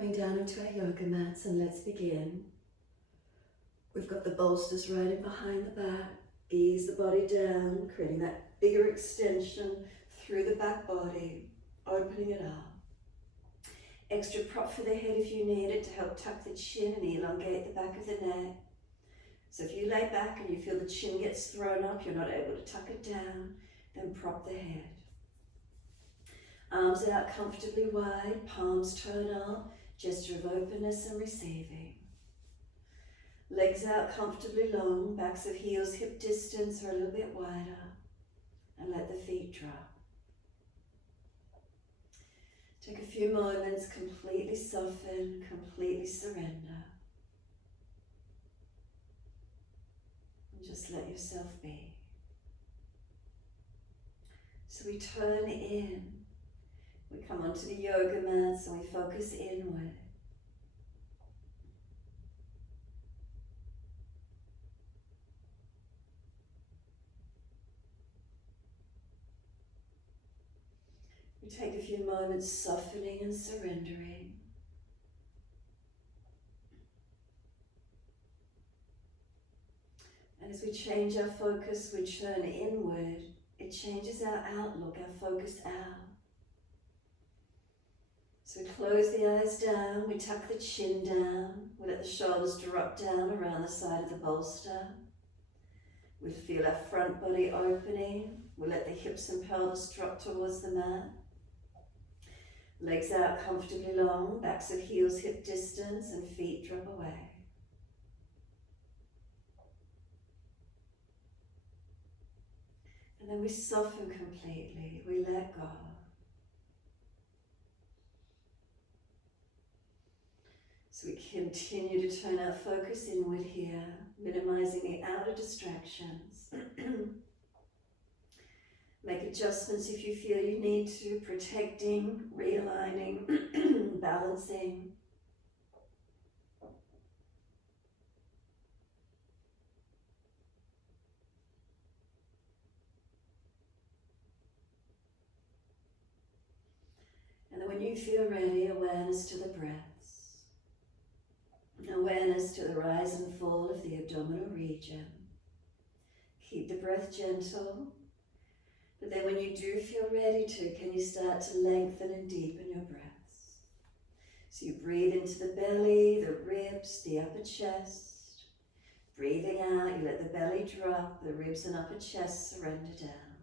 Coming down into our yoga mats, and let's begin. We've got the bolsters right in behind the back. Ease the body down, creating that bigger extension through the back body, opening it up. Extra prop for the head if you need it to help tuck the chin and elongate the back of the neck. So if you lay back and you feel the chin gets thrown up, you're not able to tuck it down, then prop the head. Arms out comfortably wide, palms turn up, gesture of openness and receiving. Legs out comfortably long, backs of heels hip distance or a little bit wider, and let the feet drop. Take a few moments, completely soften, completely surrender. And just let yourself be. So we turn in, we come onto the yoga mats and we focus inward. We take a few moments softening and surrendering. And as we change our focus, we turn inward. It changes our outlook, our focus out. So we close the eyes down, we tuck the chin down, we let the shoulders drop down around the side of the bolster. We feel our front body opening, we let the hips and pelvis drop towards the mat. Legs out comfortably long, backs of heels hip distance and feet drop away. And then we soften completely, we let go. So we continue to turn our focus inward here, minimizing the outer distractions. Make adjustments if you feel you need to, protecting, realigning, balancing. And then when you feel ready, awareness to the breaths. Awareness to the rise and fall of the abdominal region. Keep the breath gentle. But then when you do feel ready to, can you start to lengthen and deepen your breaths? So you breathe into the belly, the ribs, the upper chest. Breathing out, you let the belly drop, the ribs and upper chest surrender down.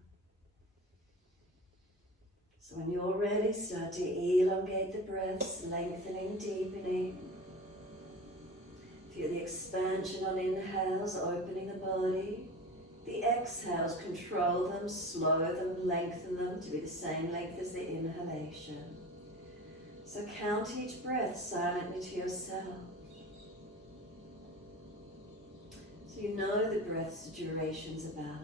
So when you're ready, start to elongate the breaths, lengthening, deepening. Feel the expansion on inhales, opening the body. The exhales, control them, slow them, lengthen them to be the same length as the inhalation. So count each breath silently to yourself. So you know the breath's durations are balanced.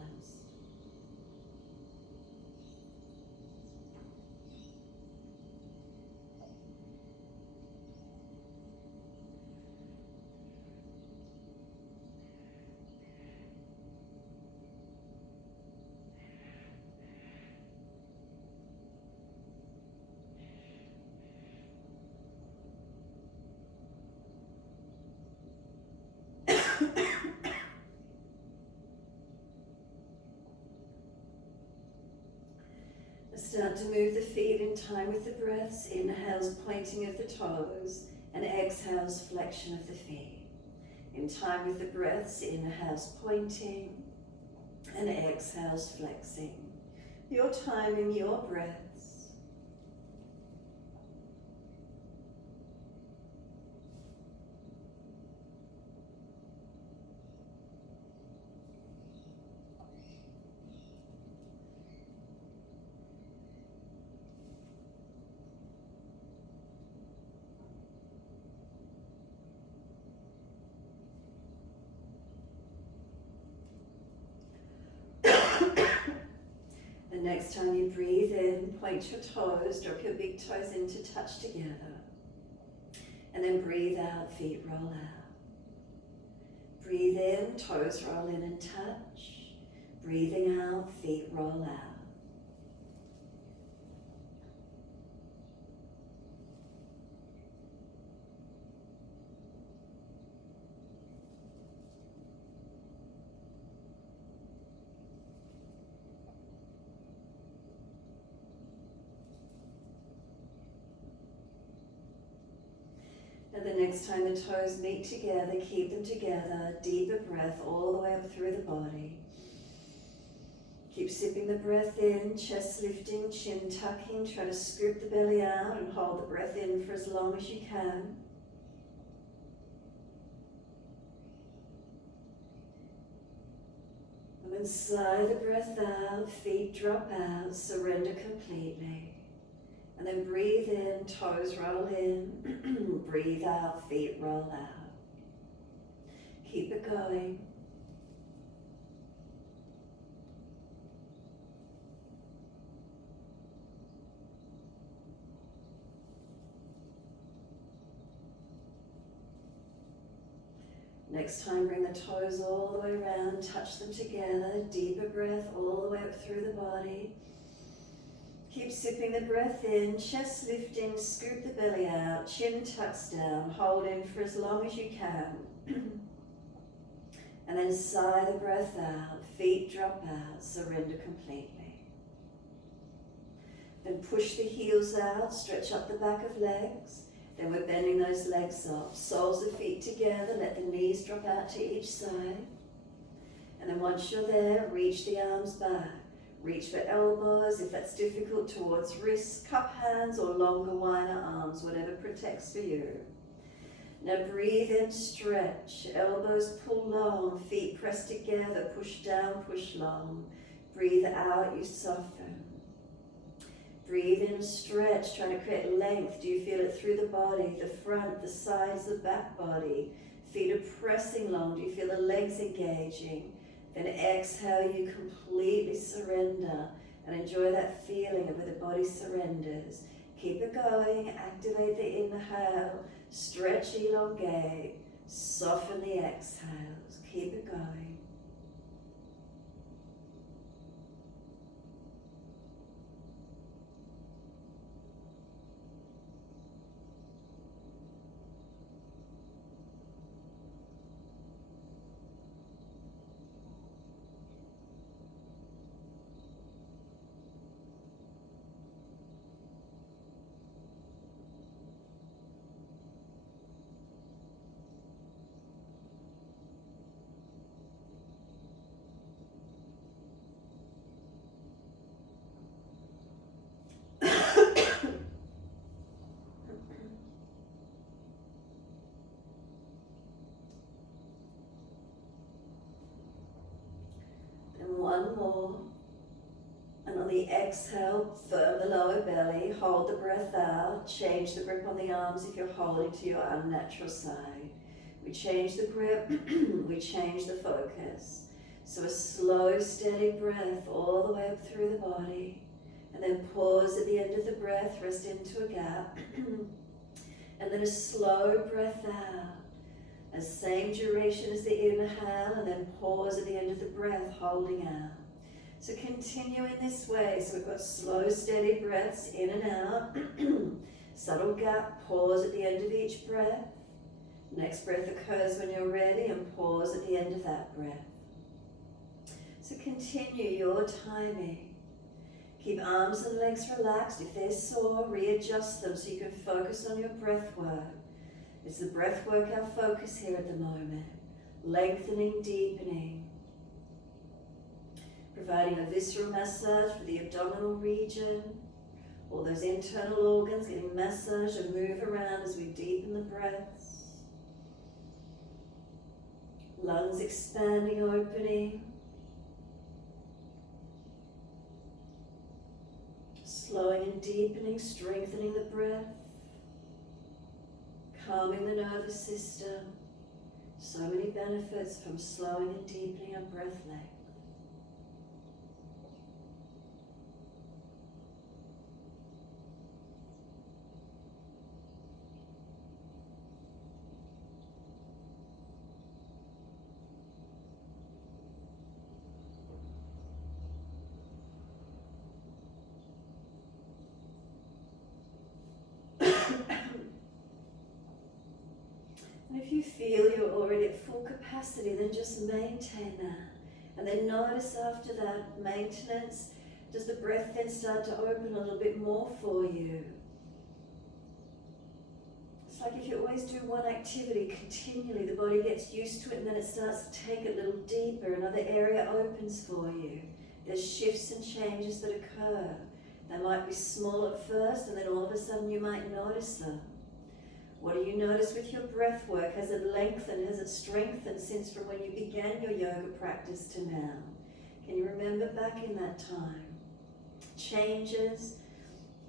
Start to move the feet in time with the breaths. Inhales, pointing of the toes, and exhales, flexion of the feet. In time with the breaths, inhales, pointing, and exhales, flexing. Your time in your breaths. Next time you breathe in, point your toes, drop your big toes in to touch together. And then breathe out, feet roll out. Breathe in, toes roll in and touch. Breathing out, feet roll out. And the next time the toes meet together, keep them together. Deeper breath all the way up through the body. Keep sipping the breath in, chest lifting, chin tucking. Try to scoop the belly out and hold the breath in for as long as you can. And then sigh the breath out, feet drop out, surrender completely. And then breathe in, toes roll in, breathe out, feet roll out. Keep it going. Next time, bring the toes all the way around, touch them together, deeper breath all the way up through the body. Keep sipping the breath in, chest lifting, scoop the belly out, chin tucks down, hold in for as long as you can. And then sigh the breath out, feet drop out, surrender completely. Then push the heels out, stretch up the back of legs. Then we're bending those legs up, soles of feet together, let the knees drop out to each side. And then once you're there, reach the arms back. Reach for elbows, if that's difficult, towards wrists, cup hands, or longer, wider arms, whatever protects for you. Now breathe in, stretch, elbows pull long, feet press together, push down, push long. Breathe out, you soften. Breathe in, stretch, trying to create length. Do you feel it through the body, the front, the sides, the back body? Feet are pressing long. Do you feel the legs engaging? Then exhale, you completely surrender and enjoy that feeling of where the body surrenders. Keep it going, activate the inhale, stretch, elongate, soften the exhales. Keep it going. One more, and on the exhale, firm the lower belly, hold the breath out, change the grip on the arms if you're holding to your unnatural side. We change the grip, we change the focus. So a slow, steady breath all the way up through the body, and then pause at the end of the breath, rest into a gap, and then a slow breath out. The same duration as the inhale, and then pause at the end of the breath, holding out. So continue in this way. So we've got slow, steady breaths in and out. Subtle gap, pause at the end of each breath. Next breath occurs when you're ready, and pause at the end of that breath. So continue your timing. Keep arms and legs relaxed. If they're sore, readjust them so you can focus on your breath work. It's the breath work our focus here at the moment. Lengthening, deepening. Providing a visceral massage for the abdominal region. All those internal organs getting massaged and move around as we deepen the breaths. Lungs expanding, opening. Slowing and deepening, strengthening the breath. Calming the nervous system. So many benefits from slowing and deepening our breath length. And if you feel you're already at full capacity, then just maintain that. And then notice after that maintenance, does the breath then start to open a little bit more for you? It's like if you always do one activity continually, the body gets used to it and then it starts to take it a little deeper. Another area opens for you. There's shifts and changes that occur. They might be small at first and then all of a sudden you might notice them. What do you notice with your breath work? Has it lengthened? Has it strengthened since from when you began your yoga practice to now? Can you remember back in that time? Changes,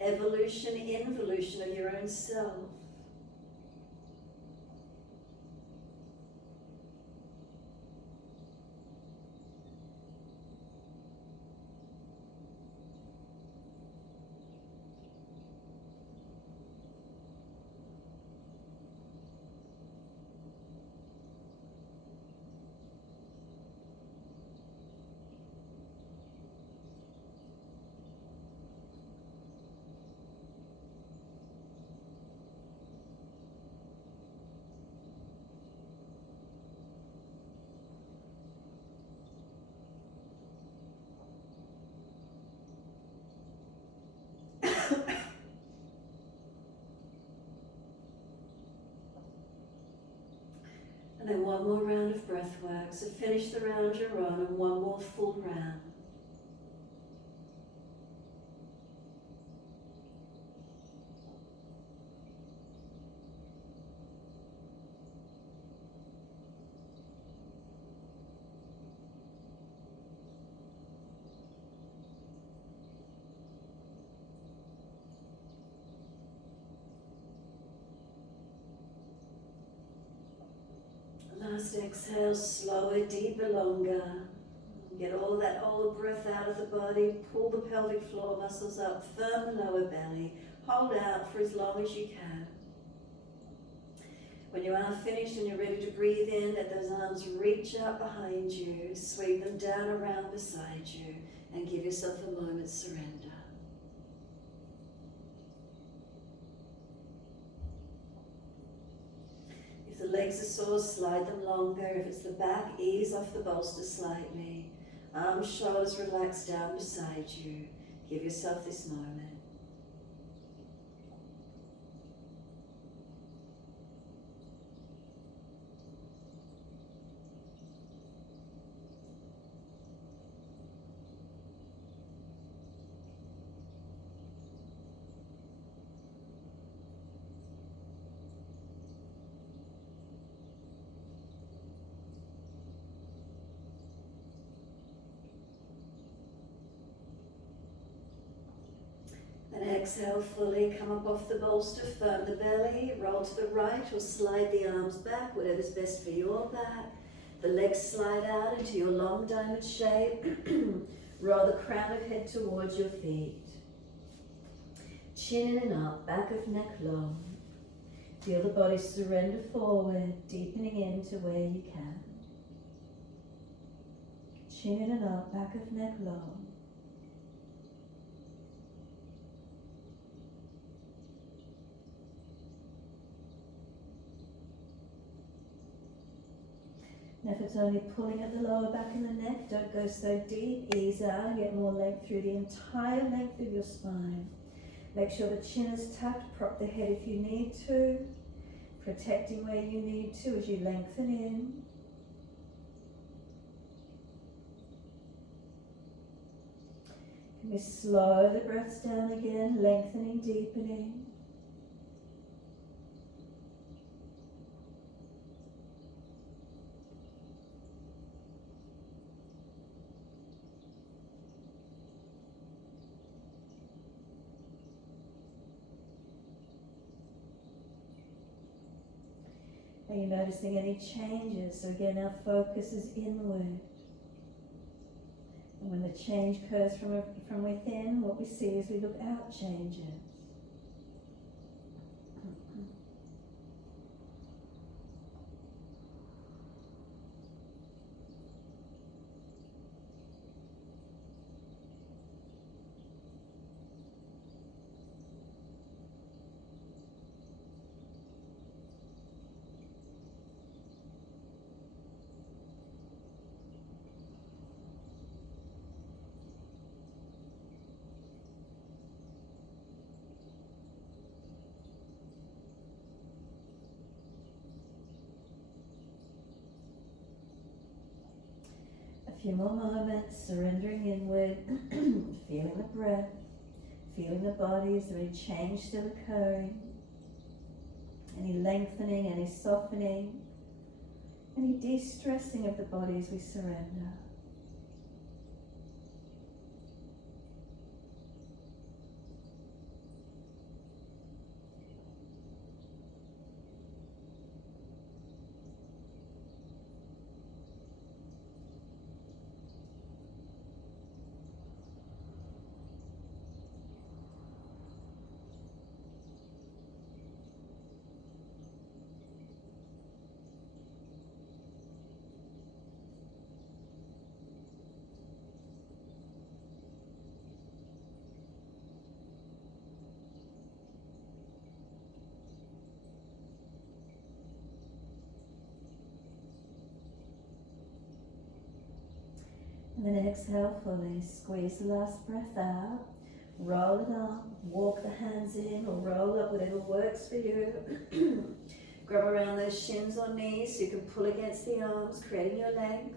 evolution, involution of your own self. And then one more round of breath work. So finish the round you're on and one more full round. Last exhale, slower, deeper, longer. Get all that old breath out of the body. Pull the pelvic floor muscles up. Firm the lower belly. Hold out for as long as you can. When you are finished and you're ready to breathe in, let those arms reach out behind you. Sweep them down around beside you. And give yourself a moment's surrender. If the legs are sore, slide them longer. If it's the back, ease off the bolster slightly. Arms, shoulders relax down beside you. Give yourself this moment. Then exhale fully, come up off the bolster, firm the belly, roll to the right or slide the arms back, whatever's best for your back. The legs slide out into your long diamond shape. Roll the crown of head towards your feet. Chin in and up, back of neck long. Feel the body surrender forward, deepening into where you can. Chin in and up, back of neck long. And if it's only pulling at the lower back of the neck, don't go so deep. Ease out and get more length through the entire length of your spine. Make sure the chin is tucked. Prop the head if you need to. Protecting where you need to as you lengthen in. Can we slow the breaths down again, lengthening, deepening. Are you noticing any changes? So again, our focus is inward. And when the change occurs from within, what we see as we look out changes. few more moments, surrendering inward, feeling the breath, feeling the body. Is there any change still occurring? Any lengthening, any softening, any de-stressing of the body as we surrender? And then exhale fully, squeeze the last breath out, roll it up, walk the hands in or roll up, whatever works for you. Grab around those shins or knees so you can pull against the arms, creating your length.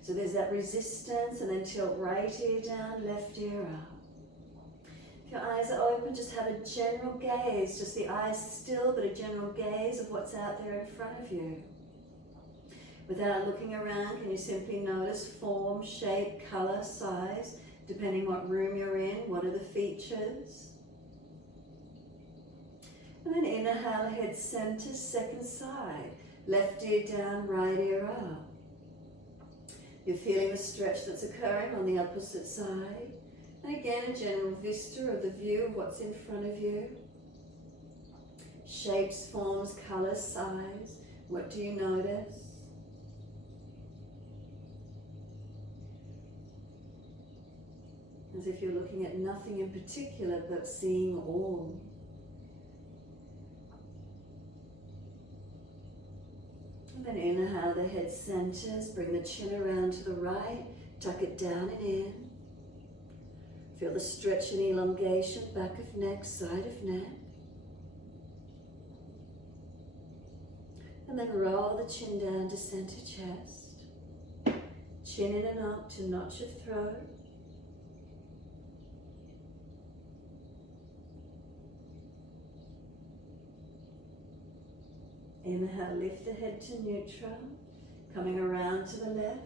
So there's that resistance, and then tilt right ear down, left ear up. If your eyes are open, just have a general gaze, just the eyes still, but a general gaze of what's out there in front of you. Without looking around, can you simply notice form, shape, color, size, depending what room you're in, what are the features? And then inhale, head center, second side, left ear down, right ear up. You're feeling the stretch that's occurring on the opposite side. And again, a general vista of the view of what's in front of you. Shapes, forms, colors, size. What do you notice? As if you're looking at nothing in particular, but seeing all. And then inhale, the head centers, bring the chin around to the right, tuck it down and in. Feel the stretch and elongation, back of neck, side of neck. And then roll the chin down to center chest. Chin in and up to notch of throat. Inhale, lift the head to neutral, coming around to the left.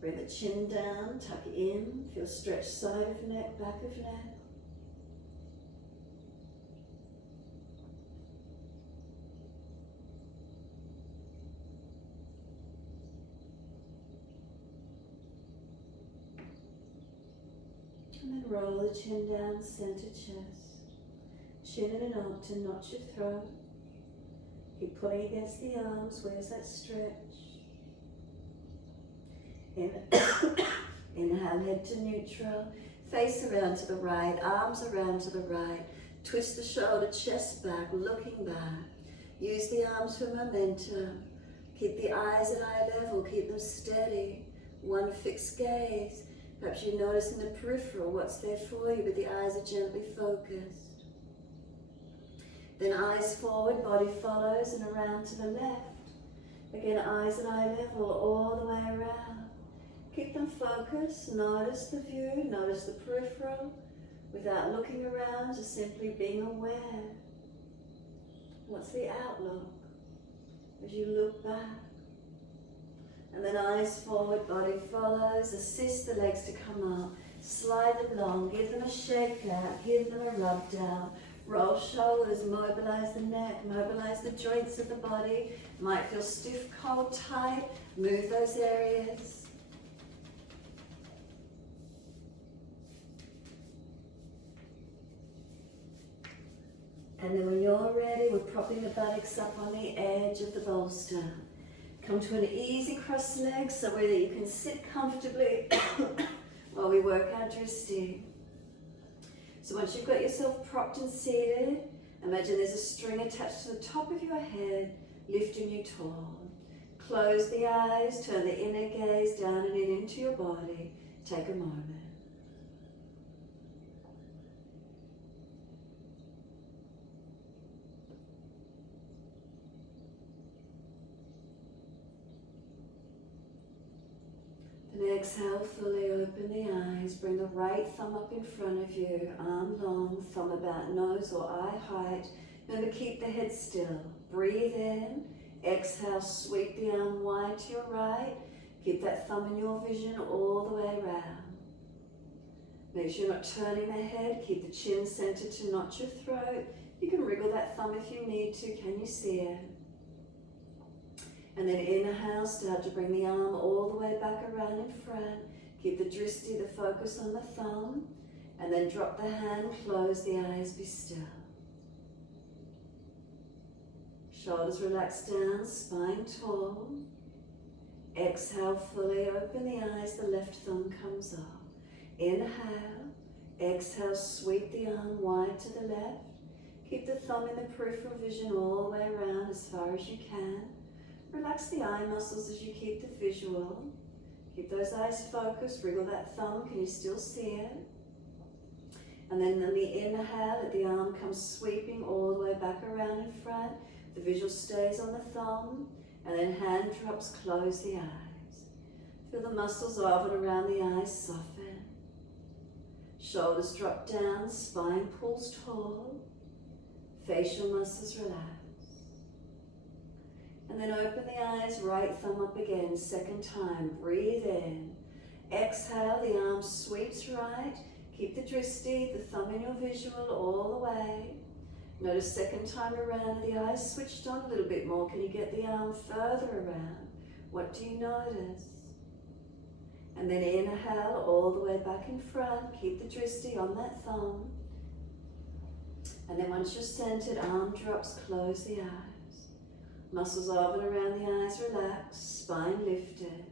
Bring the chin down, tuck in, feel stretch side of neck, back of neck. And then roll the chin down, center chest. Chin in and up to notch your throat. Keep pulling against the arms. Where's that stretch? Inhale, head to neutral. Face around to the right, arms around to the right. Twist the shoulder, chest back, looking back. Use the arms for momentum. Keep the eyes at eye level, keep them steady. One fixed gaze. Perhaps you notice in the peripheral what's there for you, but the eyes are gently focused. Then eyes forward, body follows, and around to the left. Again, eyes at eye level, all the way around. Keep them focused, notice the view, notice the peripheral, without looking around, just simply being aware. What's the outlook as you look back? And then eyes forward, body follows, assist the legs to come up, slide them long, give them a shake out, give them a rub down. Roll shoulders, mobilize the neck, mobilize the joints of the body. Might feel stiff, cold, tight. Move those areas. And then when you're ready, we're propping the buttocks up on the edge of the bolster. Come to an easy crossed leg somewhere that you can sit comfortably while we work our Drishti. So once you've got yourself propped and seated, imagine there's a string attached to the top of your head, lifting you tall. Close the eyes, turn the inner gaze down and in into your body. Take a moment. Then exhale, fully open the eyes. Bring the right thumb up in front of you, arm long, thumb about nose or eye height. Remember, keep the head still. Breathe in. Exhale, sweep the arm wide to your right. Keep that thumb in your vision all the way around. Make sure you're not turning the head. Keep the chin centered to not your throat. You can wriggle that thumb if you need to. Can you see it? And then inhale, start to bring the arm all the way back around in front. Keep the drishti, the focus on the thumb. And then drop the hand, close the eyes, be still. Shoulders relax down, spine tall. Exhale, fully open the eyes, the left thumb comes up. Inhale, exhale, sweep the arm wide to the left. Keep the thumb in the peripheral vision all the way around as far as you can. Relax the eye muscles as you keep the visual. Keep those eyes focused, wriggle that thumb, can you still see it? And then on the inhale, let the arm come sweeping all the way back around in front. The visual stays on the thumb, and then hand drops, close the eyes. Feel the muscles of and around the eyes soften. Shoulders drop down, spine pulls tall. Facial muscles relax. And then open the eyes, right thumb up again, second time. Breathe in. Exhale, the arm sweeps right. Keep the drishti, the thumb in your visual all the way. Notice second time around, the eyes switched on a little bit more. Can you get the arm further around? What do you notice? And then inhale all the way back in front. Keep the drishti on that thumb. And then once you're centered, arm drops, close the eyes. Muscles of and around the eyes relax, spine lifted.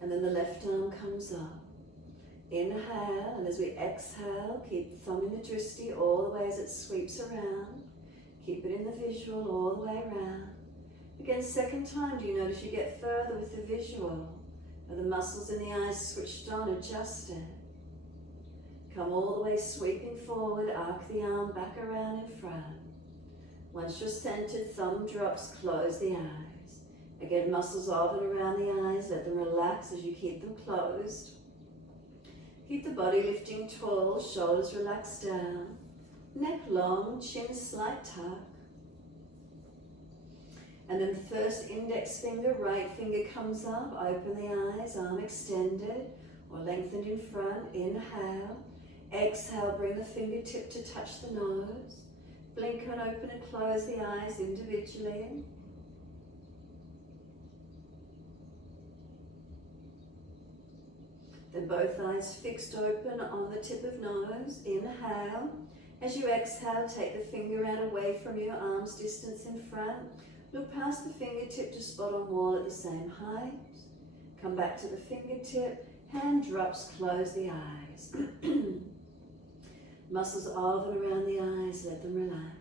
And then the left arm comes up. Inhale, and as we exhale, keep the thumb in the drishti all the way as it sweeps around. Keep it in the visual all the way around. Again, second time, do you notice you get further with the visual? Are the muscles in the eyes switched on, adjusted? Come all the way sweeping forward, arc the arm back around in front. Once you're centered, thumb drops, close the eyes. Again, muscles of and around the eyes, let them relax as you keep them closed. Keep the body lifting tall, shoulders relax down. Neck long, chin slight tuck. And then first index finger, right finger comes up, open the eyes, arm extended or lengthened in front. Inhale. Exhale, bring the fingertip to touch the nose. Blink and open and close the eyes individually. Then both eyes fixed open on the tip of nose. Inhale. As you exhale, take the finger out away from you, arms distance in front. Look past the fingertip to spot on wall at the same height. Come back to the fingertip. Hand drops, close the eyes. Muscles of and around the eyes, let them relax.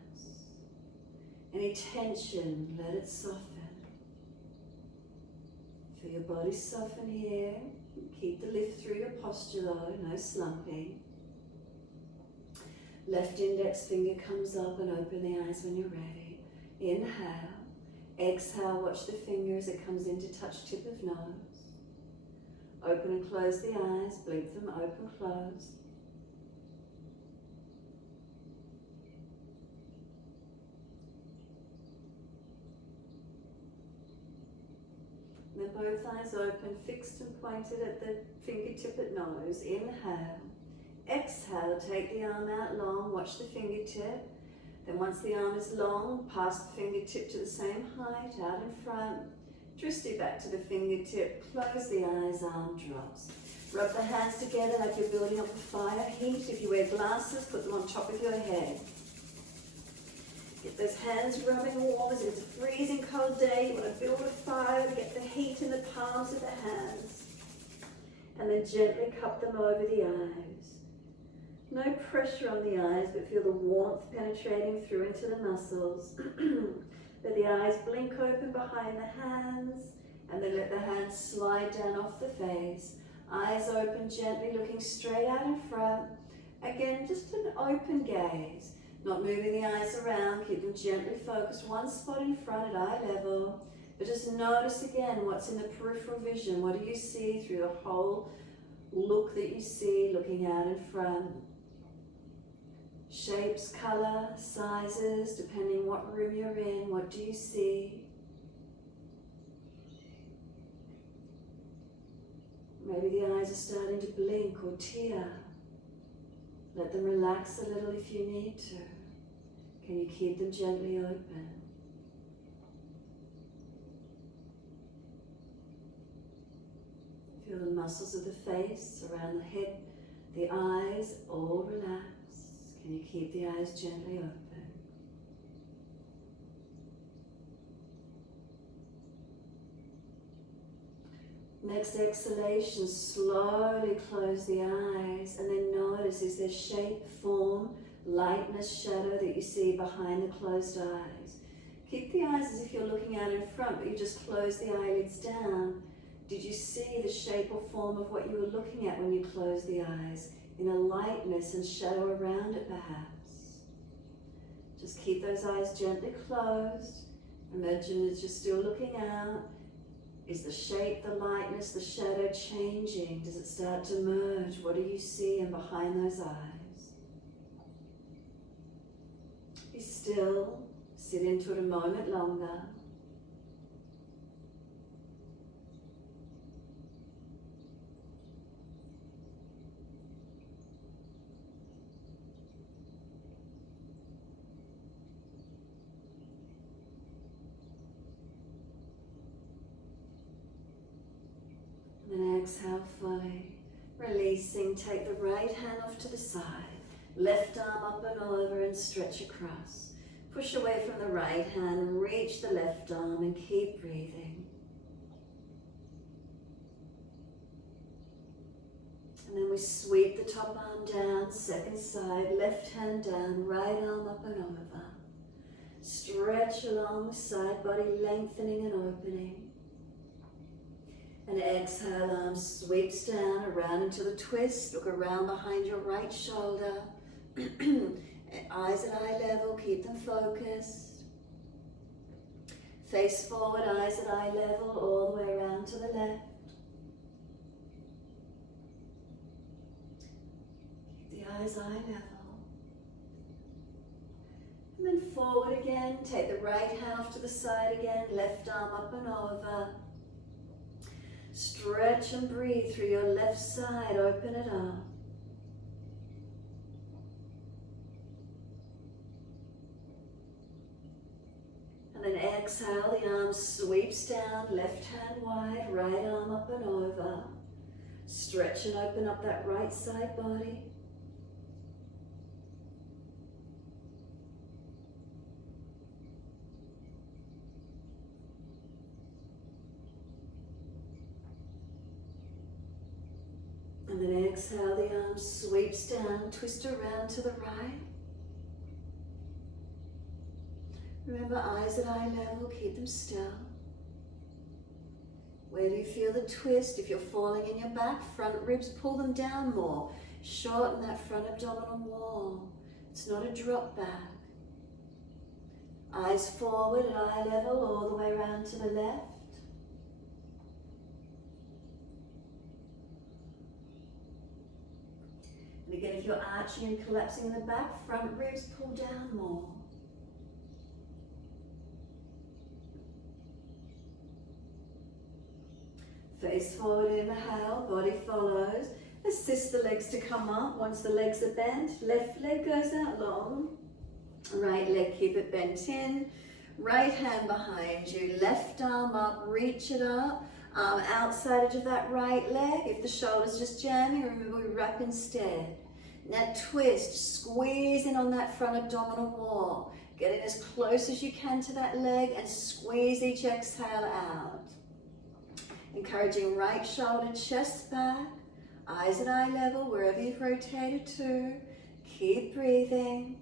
Any tension, let it soften. Feel your body soften here. Keep the lift through your posture though, no slumping. Left index finger comes up and open the eyes when you're ready. Inhale. Exhale, watch the finger as it comes in to touch tip of nose. Open and close the eyes, blink them, open, close. And then both eyes open, fixed and pointed at the fingertip at nose. Inhale. Exhale, take the arm out long, watch the fingertip. Then once the arm is long, pass the fingertip to the same height, out in front. Drishti back to the fingertip, close the eyes, arm drops. Rub the hands together like you're building up a fire. Heat, if you wear glasses, put them on top of your head. Get those hands rubbing warm as it's a freezing cold day. You want to build a fire, get the heat in the palms of the hands. And then gently cup them over the eyes. No pressure on the eyes, but feel the warmth penetrating through into the muscles. Let the eyes blink open behind the hands, and then let the hands slide down off the face. Eyes open, gently looking straight out in front. Again, just an open gaze. Not moving the eyes around, keep them gently focused one spot in front at eye level. But just notice again what's in the peripheral vision. What do you see through the whole look that you see looking out in front? Shapes, colour, sizes, depending what room you're in, what do you see? Maybe the eyes are starting to blink or tear. Let them relax a little if you need to. Can you keep them gently open? Feel the muscles of the face, around the head, the eyes, all relax. Can you keep the eyes gently open? Next exhalation, slowly close the eyes and then notice, is there shape, form, lightness, shadow that you see behind the closed eyes? Keep the eyes as if you're looking out in front, but you just close the eyelids down. Did you see the shape or form of what you were looking at when you closed the eyes? In a lightness and shadow around it perhaps. Just keep those eyes gently closed. Imagine that you're still looking out. Is the shape, the lightness, the shadow changing? Does it start to merge? What do you see in behind those eyes? Be still. Sit into it a moment longer. And exhale fully, releasing. Take the right hand off to the side, left arm up and over and stretch across. Push away from the right hand, reach the left arm and keep breathing. And then we sweep the top arm down, second side, left hand down, right arm up and over. Stretch along the side body, lengthening and opening. And exhale, arm sweeps down, around into the twist. Look around behind your right shoulder. Eyes at eye level, keep them focused. Face forward, eyes at eye level, all the way around to the left. Keep the eyes eye level. And then forward again, take the right hand off to the side again, left arm up and over. Stretch and breathe through your left side, open it up. And then exhale, the arm sweeps down, left hand wide, right arm up and over. Stretch and open up that right side body. And then exhale, the arm sweeps down, twist around to the right. Remember, eyes at eye level, keep them still. Where do you feel the twist? If you're falling in your back, front ribs, pull them down more. Shorten that front abdominal wall. It's not a drop back. Eyes forward at eye level, all the way around to the left. And again, if you're arching and collapsing in the back, front ribs pull down more. Face forward, inhale, body follows. Assist the legs to come up. Once the legs are bent, left leg goes out long. Right leg, keep it bent in. Right hand behind you, left arm up, reach it up. Arm outside edge of that right leg. If the shoulder's just jamming, remember we wrap instead. Now twist, squeeze in on that front abdominal wall. Get in as close as you can to that leg and squeeze each exhale out. Encouraging right shoulder, chest back, eyes at eye level, wherever you've rotated to. Keep breathing.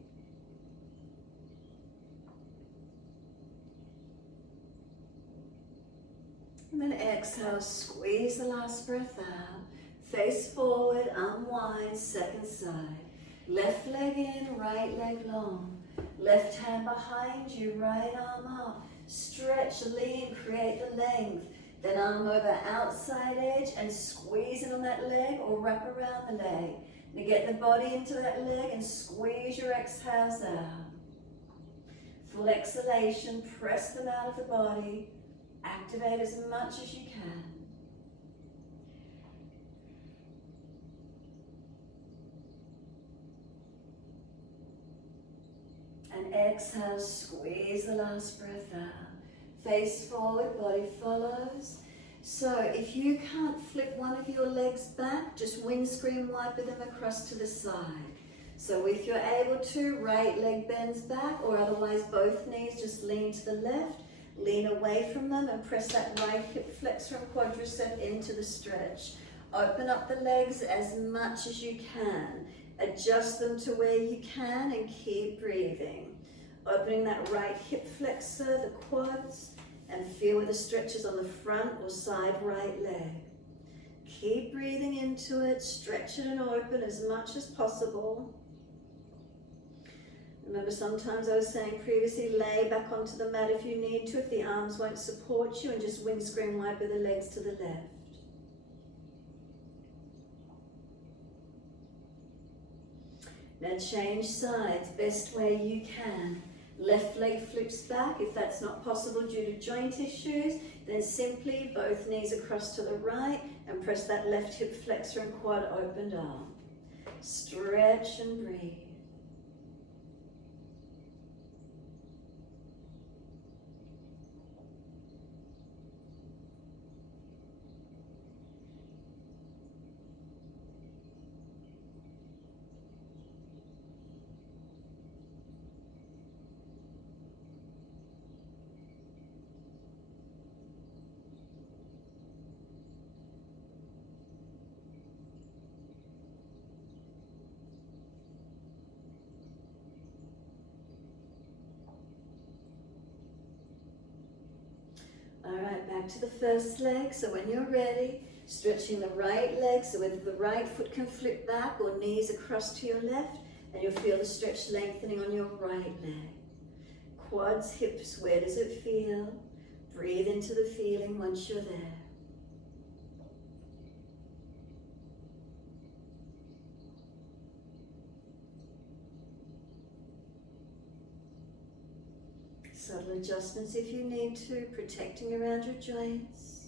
And then exhale, squeeze the last breath out. Face forward, unwind, second side. Left leg in, right leg long. Left hand behind you, right arm up. Stretch, lean, create the length. Then arm over outside edge and squeeze it on that leg or wrap around the leg. Now get the body into that leg and squeeze your exhales out. Full exhalation, press them out of the body. Activate as much as you can. And exhale, squeeze the last breath out. Face forward, body follows. So if you can't flip one of your legs back, just windscreen wiper them across to the side. So if you're able to, right leg bends back, or otherwise both knees just lean to the left, lean away from them and press that right hip flexor and quadricep into the stretch. Open up the legs as much as you can. Adjust them to where you can and keep breathing. Opening that right hip flexor, the quads, and feel where the stretch is on the front or side right leg. Keep breathing into it, stretch it and open as much as possible. Remember, sometimes I was saying previously, lay back onto the mat if you need to, if the arms won't support you, and just windscreen wiper the legs to the left. Now change sides, best way you can. Left leg flips back. If that's not possible due to joint issues, then simply both knees across to the right and press that left hip flexor and quad opened arm. Stretch and breathe. All right, back to the first leg. So when you're ready, stretching the right leg, so whether the right foot can flip back or knees across to your left, and you'll feel the stretch lengthening on your right leg. Quads, hips, where does it feel? Breathe into the feeling once you're there. Subtle adjustments if you need to, protecting around your joints.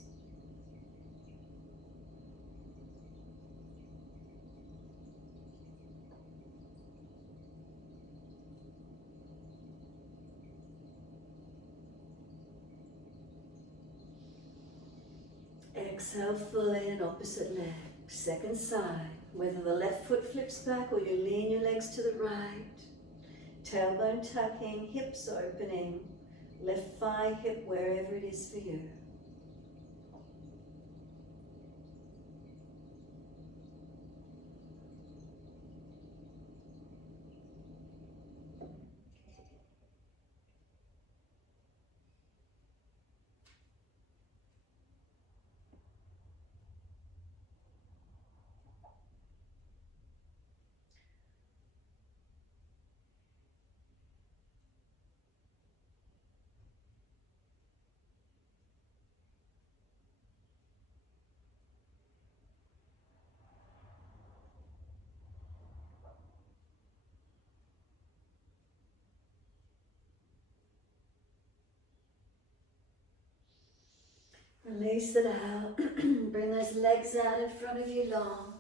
Exhale fully and opposite leg. Second side, whether the left foot flips back or you lean your legs to the right. Tailbone tucking, hips opening, left thigh, hip, wherever it is for you. Release it out. Bring those legs out in front of you long.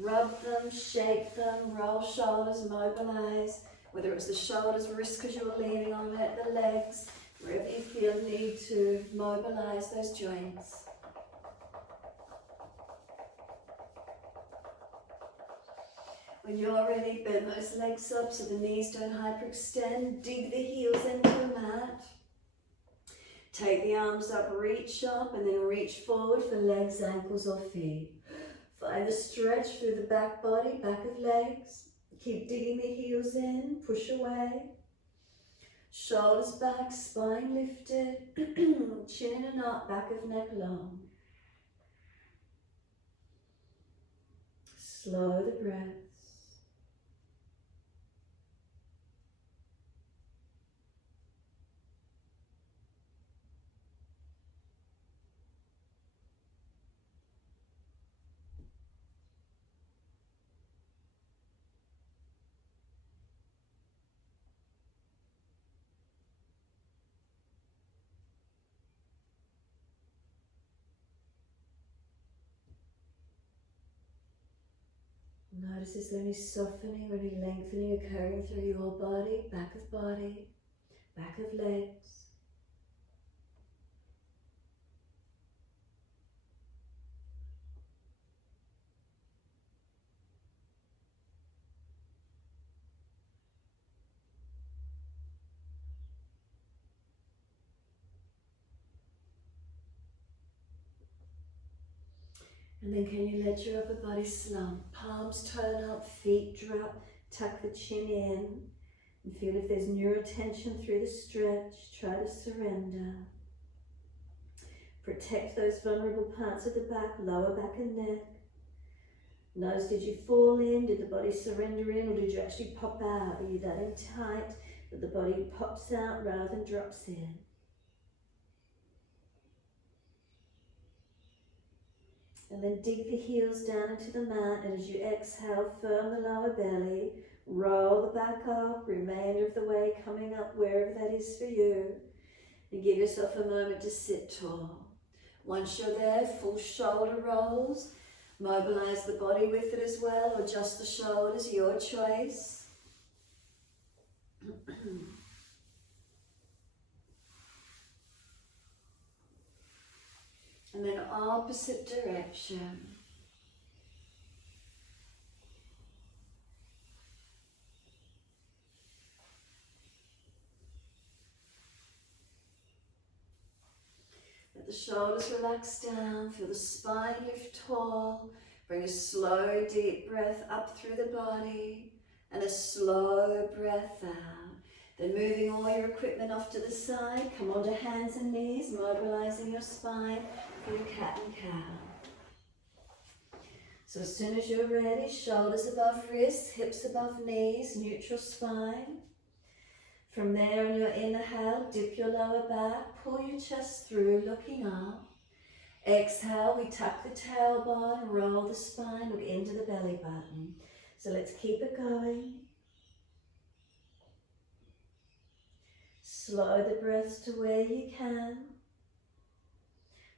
Rub them, shake them, roll shoulders, mobilize. Whether it was the shoulders, wrists because you were leaning on it, the legs, wherever you feel need to mobilize those joints. When you're ready, bend those legs up so the knees don't hyperextend. Dig the heels into the mat. Take the arms up, reach up, and then reach forward for legs, ankles, or feet. Find the stretch through the back body, back of legs. Keep digging the heels in, push away. Shoulders back, spine lifted, chin in a knot, back of neck long. Slow the breaths. Notice is there any softening or any lengthening occurring through your body, back of legs. And then can you let your upper body slump, palms turn up, feet drop, tuck the chin in, and feel if there's neural tension through the stretch, try to surrender. Protect those vulnerable parts of the back, lower back and neck. Notice, did you fall in? Did the body surrender in? Or did you actually pop out? Are you that in tight that the body pops out rather than drops in? And then dig the heels down into the mat, and as you exhale, firm the lower belly, roll the back up, remainder of the way coming up wherever that is for you, and give yourself a moment to sit tall. Once you're there, full shoulder rolls, mobilize the body with it as well, or just the shoulders, your choice. And then opposite direction. Let the shoulders relax down, feel the spine lift tall. Bring a slow, deep breath up through the body and a slow breath out. Then moving all your equipment off to the side, come onto hands and knees, mobilizing your spine for your cat and cow. So as soon as you're ready, shoulders above wrists, hips above knees, neutral spine. From there, on your inhale, dip your lower back, pull your chest through, looking up. Exhale, we tuck the tailbone, roll the spine, look into the belly button. So let's keep it going. Slow the breaths to where you can.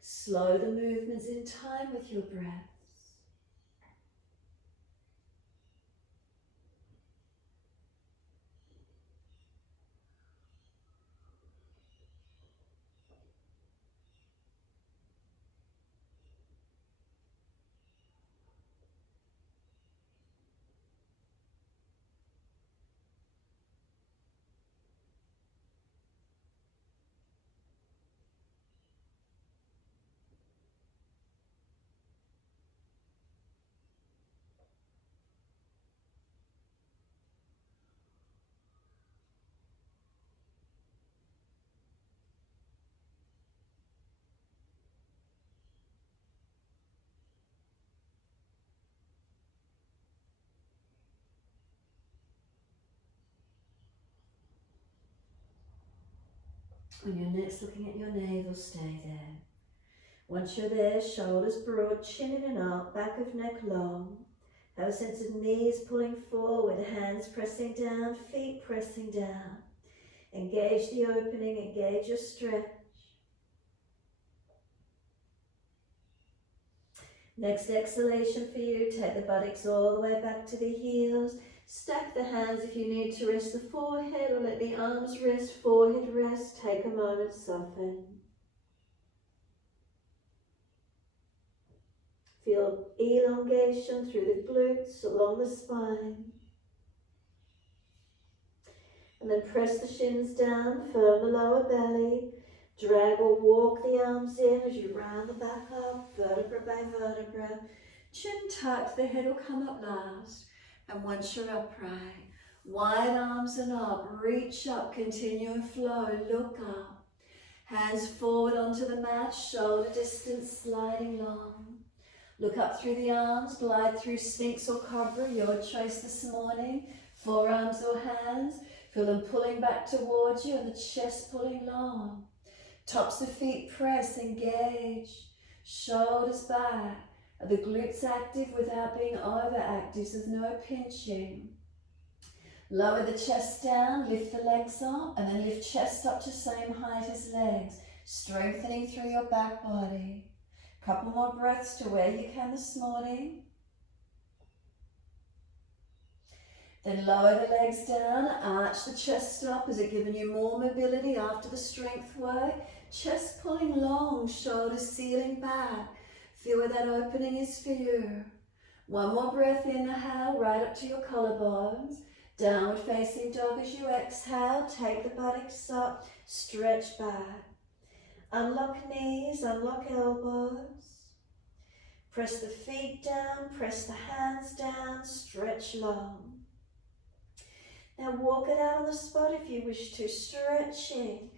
Slow the movements in time with your breath. When you're next looking at your navel, stay there. Once you're there, shoulders broad, chin in and up, back of neck long. Have a sense of knees pulling forward, hands pressing down, feet pressing down. Engage the opening, engage your stretch. Next exhalation for you, take the buttocks all the way back to the heels. Stack the hands if you need to rest the forehead, or let the arms rest, forehead rest. Take a moment, soften. Feel elongation through the glutes, along the spine. And then press the shins down, firm the lower belly. Drag or walk the arms in as you round the back up, vertebra by vertebra. Chin tucked, the head will come up last. And once you're upright, wide arms and up, reach up, continue and flow, look up. Hands forward onto the mat, shoulder distance sliding long. Look up through the arms, glide through Sphinx or Cobra, your choice this morning. Forearms or hands, feel them pulling back towards you and the chest pulling long. Tops of feet press, engage. Shoulders back. Are the glutes active without being overactive, so there's no pinching. Lower the chest down, lift the legs up, and then lift chest up to same height as legs, strengthening through your back body. Couple more breaths to where you can this morning. Then lower the legs down, arch the chest up. Is it giving you more mobility after the strength work? Chest pulling long, shoulders sealing back. Feel where that opening is for you. One more breath, inhale, right up to your collarbones. Downward facing dog as you exhale. Take the buttocks up, stretch back. Unlock knees, unlock elbows. Press the feet down, press the hands down, stretch long. Now walk it out on the spot if you wish to, stretching.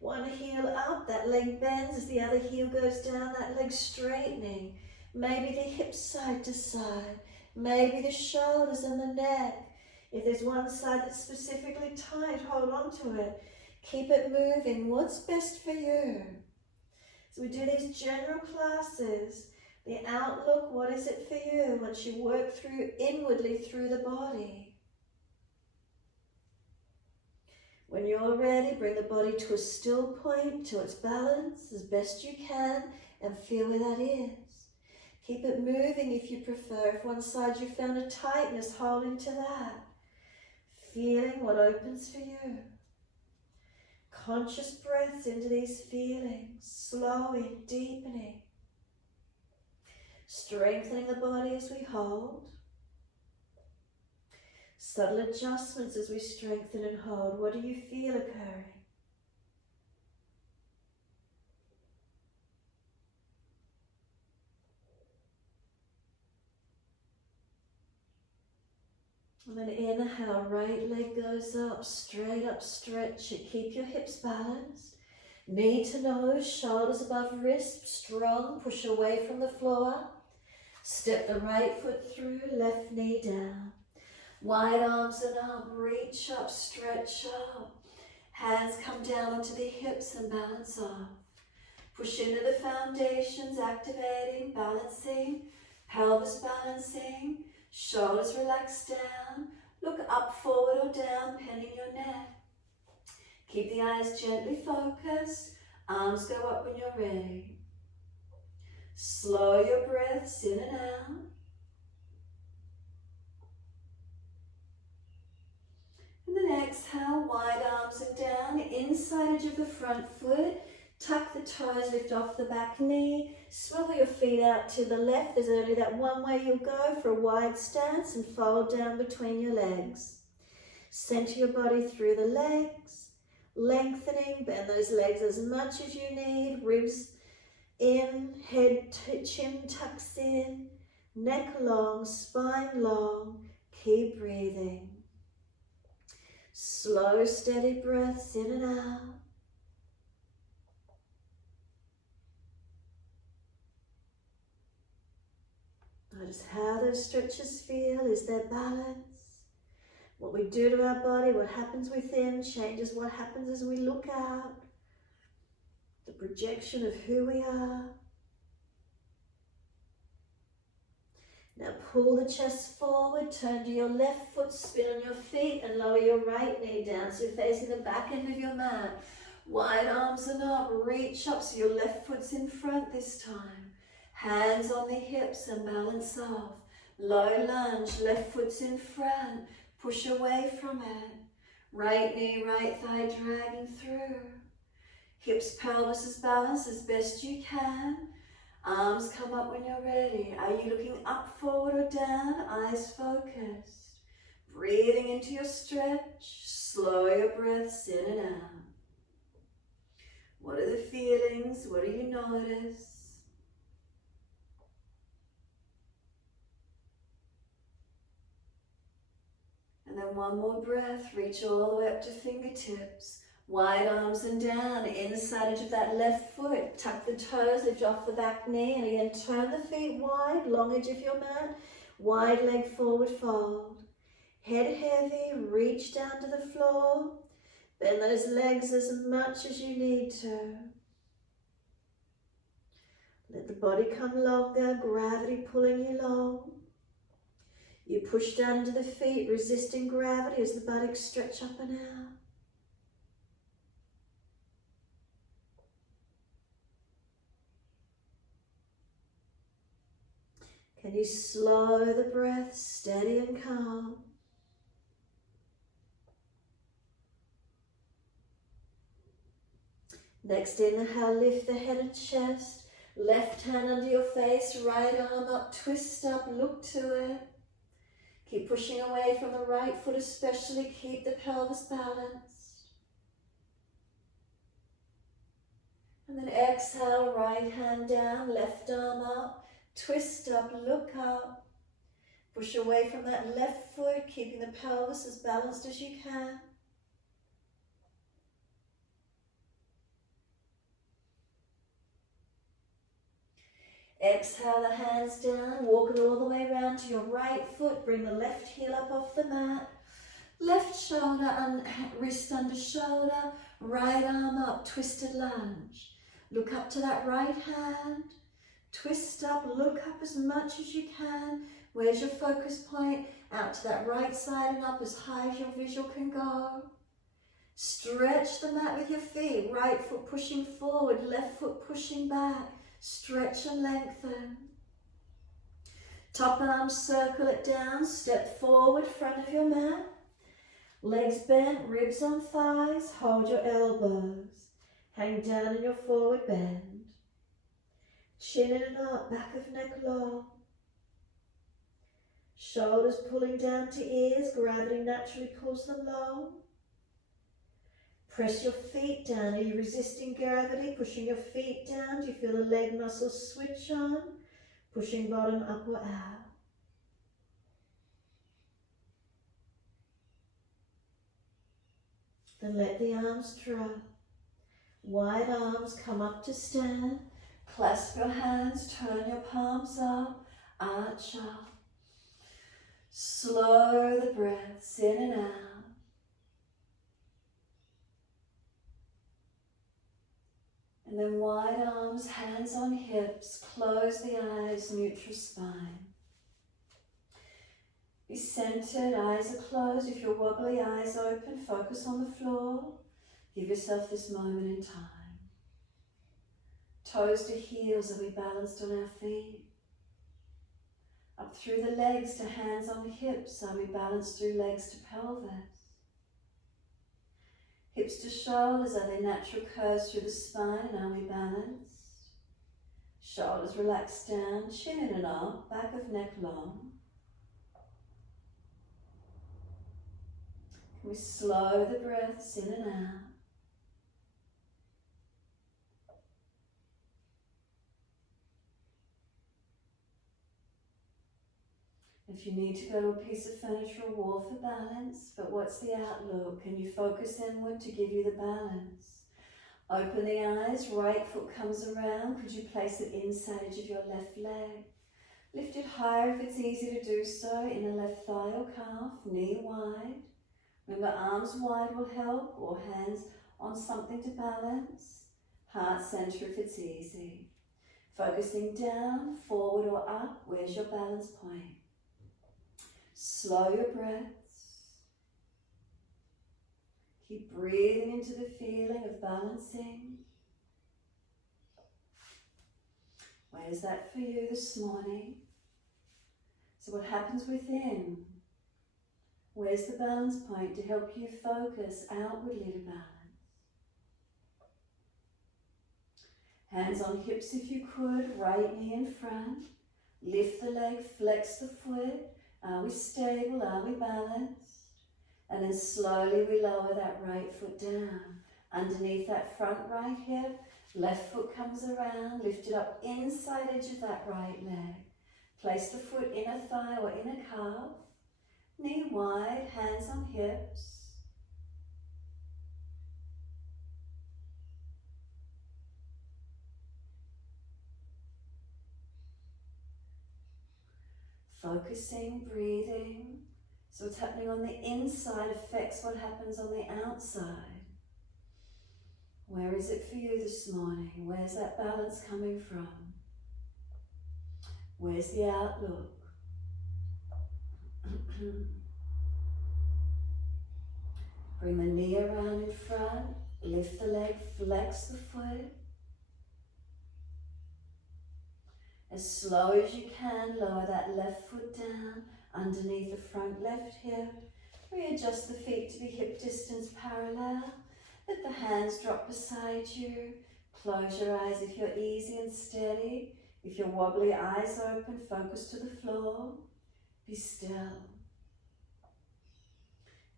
One heel up, that leg bends as the other heel goes down, that leg straightening. Maybe the hips side to side, maybe the shoulders and the neck. If there's one side that's specifically tight, hold on to it. Keep it moving. What's best for you? So we do these general classes. The outlook, what is it for you? Once you work through inwardly through the body. When you're ready, bring the body to a still point, to its balance as best you can, and feel where that is. Keep it moving if you prefer. If one side you found a tightness, hold into that. Feeling what opens for you. Conscious breaths into these feelings, slowing, deepening. Strengthening the body as we hold. Subtle adjustments as we strengthen and hold. What do you feel occurring? And then inhale, right leg goes up, straight up, stretch it. Keep your hips balanced. Knee to nose, shoulders above wrist, strong, push away from the floor. Step the right foot through, left knee down. Wide arms and up, reach up, stretch up. Hands come down onto the hips and balance off. Push into the foundations, activating, balancing, pelvis balancing, shoulders relax down. Look up, forward or down, penning your neck. Keep the eyes gently focused, arms go up when you're ready. Slow your breaths in and out. And then exhale, wide arms and down, inside edge of the front foot. Tuck the toes, lift off the back knee. Swivel your feet out to the left. There's only that one way you'll go for a wide stance, and fold down between your legs. Center your body through the legs, lengthening. Bend those legs as much as you need. Ribs in, head to chin tucks in. Neck long, spine long. Keep breathing. Slow, steady breaths in and out. Notice how those stretches feel. Is there balance? What we do to our body, what happens within, changes what happens as we look out. The projection of who we are. Now pull the chest forward, turn to your left foot, spin on your feet, and lower your right knee down so you're facing the back end of your mat. Wide arms and up, reach up so your left foot's in front this time. Hands on the hips and balance off. Low lunge, left foot's in front, push away from it. Right knee, right thigh dragging through. Hips, pelvis is balanced as best you can. Arms come up when you're ready. Are you looking up, forward or down? Eyes focused. Breathing into your stretch. Slow your breaths in and out. What are the feelings? What do you notice? And then one more breath. Reach all the way up to fingertips. Wide arms and down, inside edge of that left foot. Tuck the toes, lift off the back knee, and again turn the feet wide, long edge of your mat. Wide leg forward fold. Head heavy, reach down to the floor. Bend those legs as much as you need to. Let the body come longer, gravity pulling you long. You push down into the feet, resisting gravity as the buttocks stretch up and out. Can you slow the breath, steady and calm? Next inhale, lift the head and chest. Left hand under your face, right arm up, twist up, look to it. Keep pushing away from the right foot especially, keep the pelvis balanced. And then exhale, right hand down, left arm up, twist up, look up. Push away from that left foot, keeping the pelvis as balanced as you can. Exhale the hands down, walk it all the way around to your right foot. Bring the left heel up off the mat. Left shoulder and wrist under shoulder. Right arm up, twisted lunge. Look up to that right hand. Twist up, look up as much as you can. Where's your focus point? Out to that right side and up as high as your visual can go. Stretch the mat with your feet. Right foot pushing forward, left foot pushing back. Stretch and lengthen. Top arm, circle it down. Step forward, front of your mat. Legs bent, ribs on thighs. Hold your elbows. Hang down in your forward bend. Chin in and up, back of neck long. Shoulders pulling down to ears. Gravity naturally pulls them low. Press your feet down. Are you resisting gravity? Pushing your feet down. Do you feel the leg muscles switch on? Pushing bottom up or out. Then let the arms drop. Wide arms come up to stand. Clasp your hands, turn your palms up, arch up. Slow the breaths in and out. And then wide arms, hands on hips, close the eyes, neutral spine. Be centered, eyes are closed. If you're wobbly, eyes open, focus on the floor. Give yourself this moment in time. Toes to heels, are we balanced on our feet? Up through the legs to hands on hips, are we balanced through legs to pelvis? Hips to shoulders, are they natural curves through the spine, and are we balanced? Shoulders relaxed down, chin in and up, back of neck long. Can we slow the breaths in and out? If you need to go to a piece of furniture or wall for balance, but what's the outlook? Can you focus inward to give you the balance? Open the eyes, right foot comes around. Could you place it inside edge of your left leg? Lift it higher if it's easy to do so, in the left thigh or calf, knee wide. Remember, arms wide will help, or hands on something to balance. Heart center if it's easy. Focusing down, forward or up, where's your balance point? Slow your breaths. Keep breathing into the feeling of balancing. Where's that for you this morning? So what happens within? Where's the balance point to help you focus outwardly to balance? Hands on hips if you could, right knee in front. Lift the leg, flex the foot. Are we stable? Are we balanced? And then slowly we lower that right foot down. Underneath that front right hip, left foot comes around, lift it up inside edge of that right leg. Place the foot inner thigh or inner calf. Knee wide, hands on hips. Focusing, breathing. So what's happening on the inside affects what happens on the outside. Where is it for you this morning? Where's that balance coming from? Where's the outlook? Bring the knee around in front, lift the leg, flex the foot. As slow as you can, lower that left foot down underneath the front left hip. Readjust the feet to be hip distance parallel. Let the hands drop beside you. Close your eyes if you're easy and steady. If you're wobbly, eyes open, focus to the floor. Be still.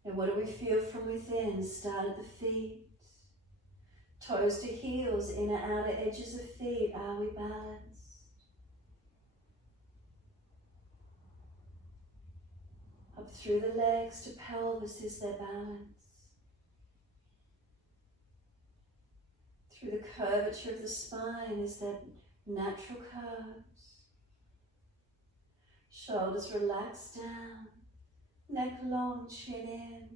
Now what do we feel from within? Start at the feet. Toes to heels, inner outer edges of feet. Are we balanced? Up through the legs to pelvis, is there balance? Through the curvature of the spine, is there natural curves? Shoulders relaxed down, neck long, chin in.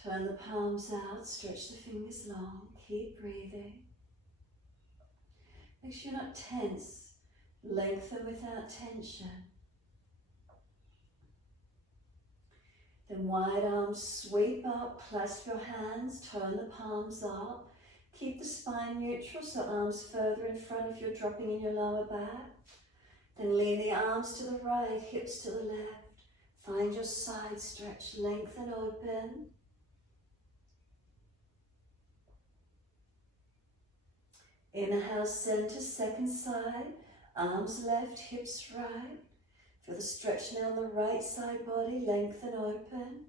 Turn the palms out, stretch the fingers long, keep breathing. Make sure you're not tense, lengthen without tension. Then wide arms sweep up, clasp your hands, turn the palms up. Keep the spine neutral, so arms further in front if you're dropping in your lower back. Then lean the arms to the right, hips to the left. Find your side stretch, lengthen open. Inhale, center, second side. Arms left, hips right. Feel the stretch now on the right side body, lengthen open.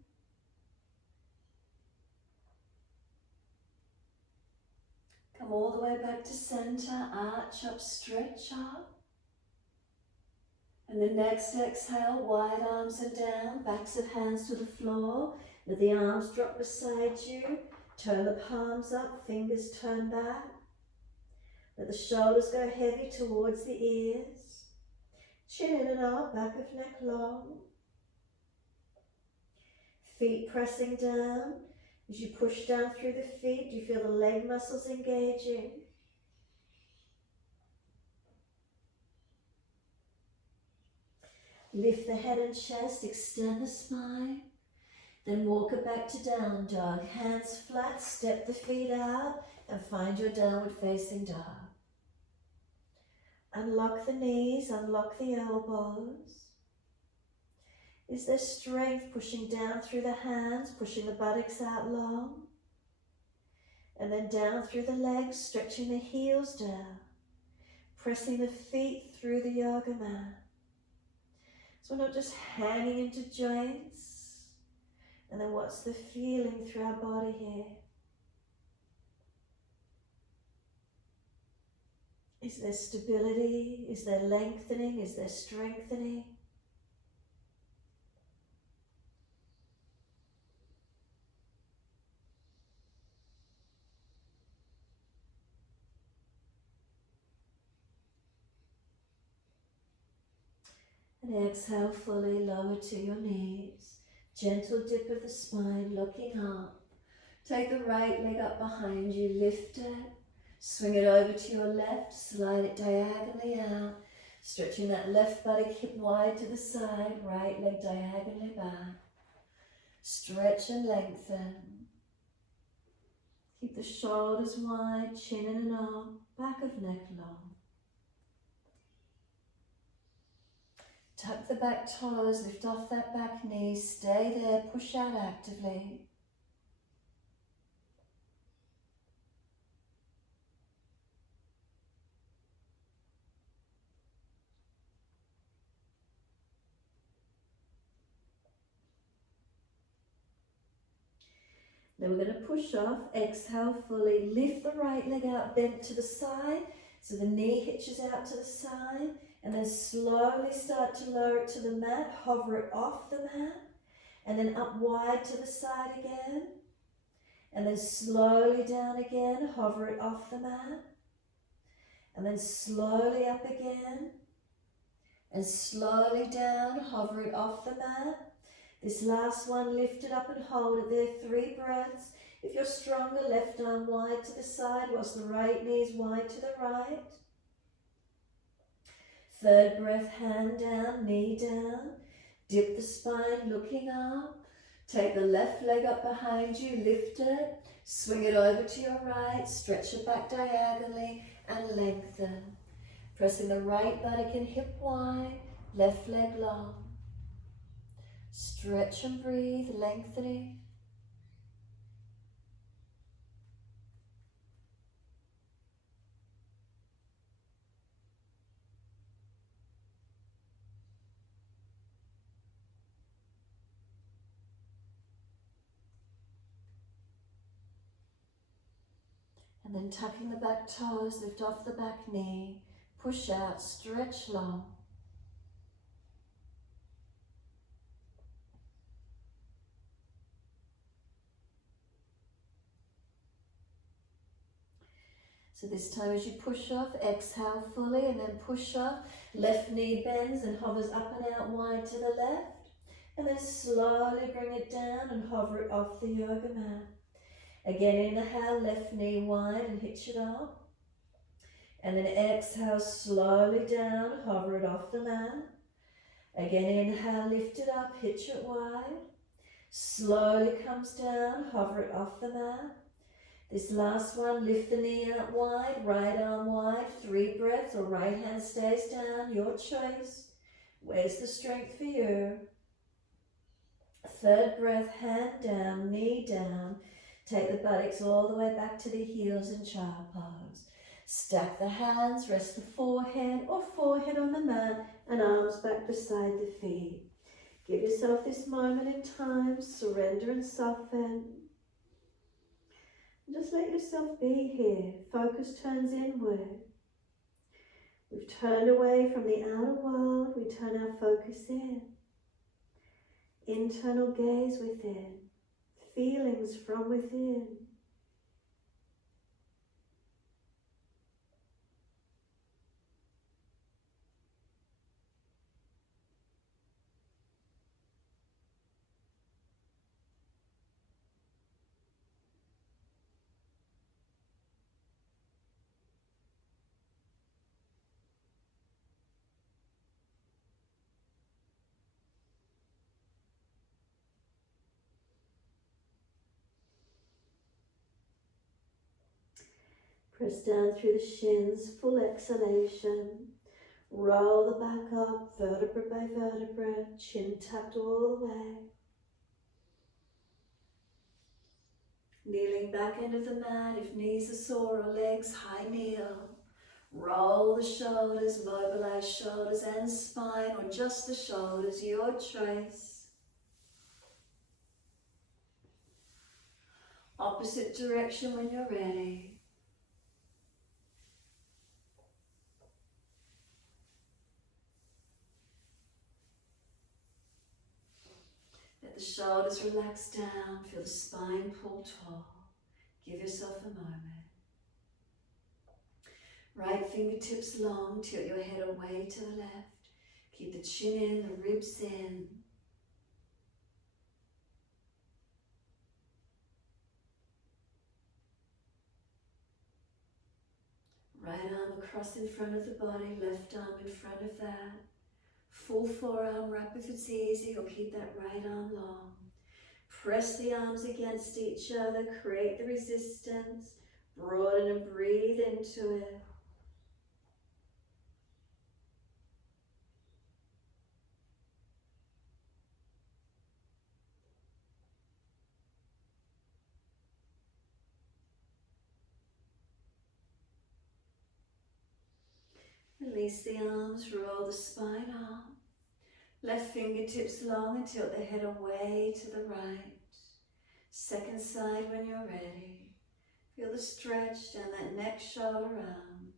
Come all the way back to center, arch up, stretch up. And the next exhale, wide arms and down, backs of hands to the floor. Let the arms drop beside you. Turn the palms up, fingers turn back. Let the shoulders go heavy towards the ears. Chin in and up, back of neck long. Feet pressing down. As you push down through the feet, you feel the leg muscles engaging. Lift the head and chest, extend the spine. Then walk it back to down dog. Hands flat, step the feet out and find your downward facing dog. Unlock the knees, unlock the elbows. Is there strength pushing down through the hands, pushing the buttocks out long? And then down through the legs, stretching the heels down, pressing the feet through the yoga mat. So we're not just hanging into joints. And then what's the feeling through our body here? Is there stability? Is there lengthening? Is there strengthening? And exhale fully, lower to your knees. Gentle dip of the spine, looking up. Take the right leg up behind you, lift it. Swing it over to your left, slide it diagonally out. Stretching that left buttock hip wide to the side, right leg diagonally back. Stretch and lengthen. Keep the shoulders wide, chin in and up, back of neck long. Tuck the back toes, lift off that back knee, stay there, push out actively. Then we're going to push off, exhale fully, lift the right leg out, bent to the side, so the knee hitches out to the side, and then slowly start to lower it to the mat, hover it off the mat, and then up wide to the side again, and then slowly down again, hover it off the mat, and then slowly up again, and slowly down, hover it off the mat. This last one, lift it up and hold it there, 3 breaths. If you're stronger, left arm wide to the side, whilst the right knee is wide to the right. 3rd breath, hand down, knee down. Dip the spine, looking up. Take the left leg up behind you, lift it. Swing it over to your right, stretch it back diagonally and lengthen. Pressing the right buttock and hip wide, left leg long. Stretch and breathe, lengthening. And then tucking the back toes, lift off the back knee, push out, stretch long. So this time as you push off, exhale fully and then push off. Left knee bends and hovers up and out wide to the left. And then slowly bring it down and hover it off the yoga mat. Again, inhale, left knee wide and hitch it up. And then exhale, slowly down, hover it off the mat. Again, inhale, lift it up, hitch it wide. Slowly comes down, hover it off the mat. This last one, lift the knee out wide, right arm wide, 3 breaths, or right hand stays down, your choice. Where's the strength for you? 3rd breath, hand down, knee down. Take the buttocks all the way back to the heels in child pose. Stack the hands, rest the forehead or forehead on the mat and arms back beside the feet. Give yourself this moment in time, surrender and soften. Just let yourself be here. Focus turns inward. We've turned away from the outer world. We turn our focus in. Internal gaze within. Feelings from within. Press down through the shins, full exhalation. Roll the back up, vertebra by vertebra, chin tucked all the way. Kneeling back into the mat, if knees are sore or legs, high kneel. Roll the shoulders, mobilize shoulders and spine, or just the shoulders, your choice. Opposite direction when you're ready. Let the shoulders relax down, feel the spine pull tall. Give yourself a moment. Right fingertips long, tilt your head away to the left. Keep the chin in, the ribs in. Right arm across in front of the body, left arm in front of that. Full forearm wrap if it's easy, or keep that right arm long. Press the arms against each other, create the resistance. Broaden and breathe into it. Release the arms, roll the spine up. Left fingertips long and tilt the head away to the right. Second side when you're ready. Feel the stretch down that neck, shoulder, arm.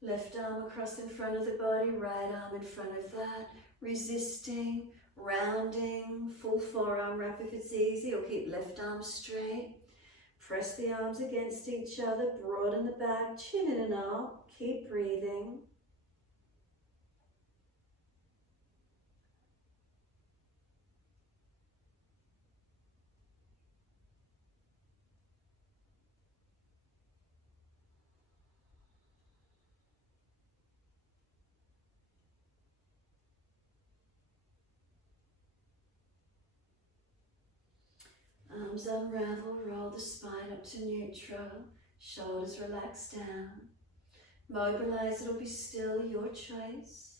Left arm across in front of the body, right arm in front of that. Resisting, rounding, full forearm wrap if it's easy, or keep left arm straight. Press the arms against each other, broaden the back, chin in and up. Keep breathing. Arms unravel, roll the spine up to neutral. Shoulders relax down. Mobilize it or be still, your choice.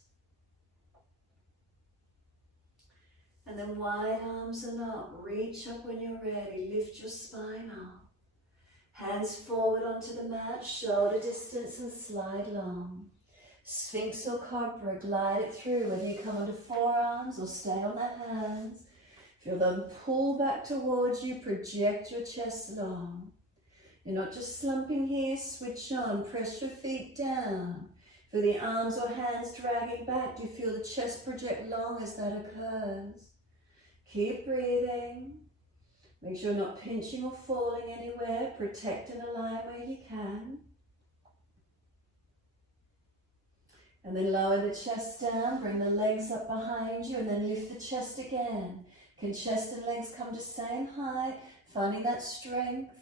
And then wide arms and up. Reach up when you're ready. Lift your spine up. Hands forward onto the mat, shoulder distance and slide long. Sphinx or Cobra, glide it through, whether you come onto forearms or stay on the hands. Feel them pull back towards you, project your chest long. You're not just slumping here, switch on, press your feet down. Feel the arms or hands dragging back. Do you feel the chest project long as that occurs? Keep breathing. Make sure you're not pinching or falling anywhere. Protect and align where you can. And then lower the chest down, bring the legs up behind you, and then lift the chest again. Can chest and legs come to same height, finding that strength.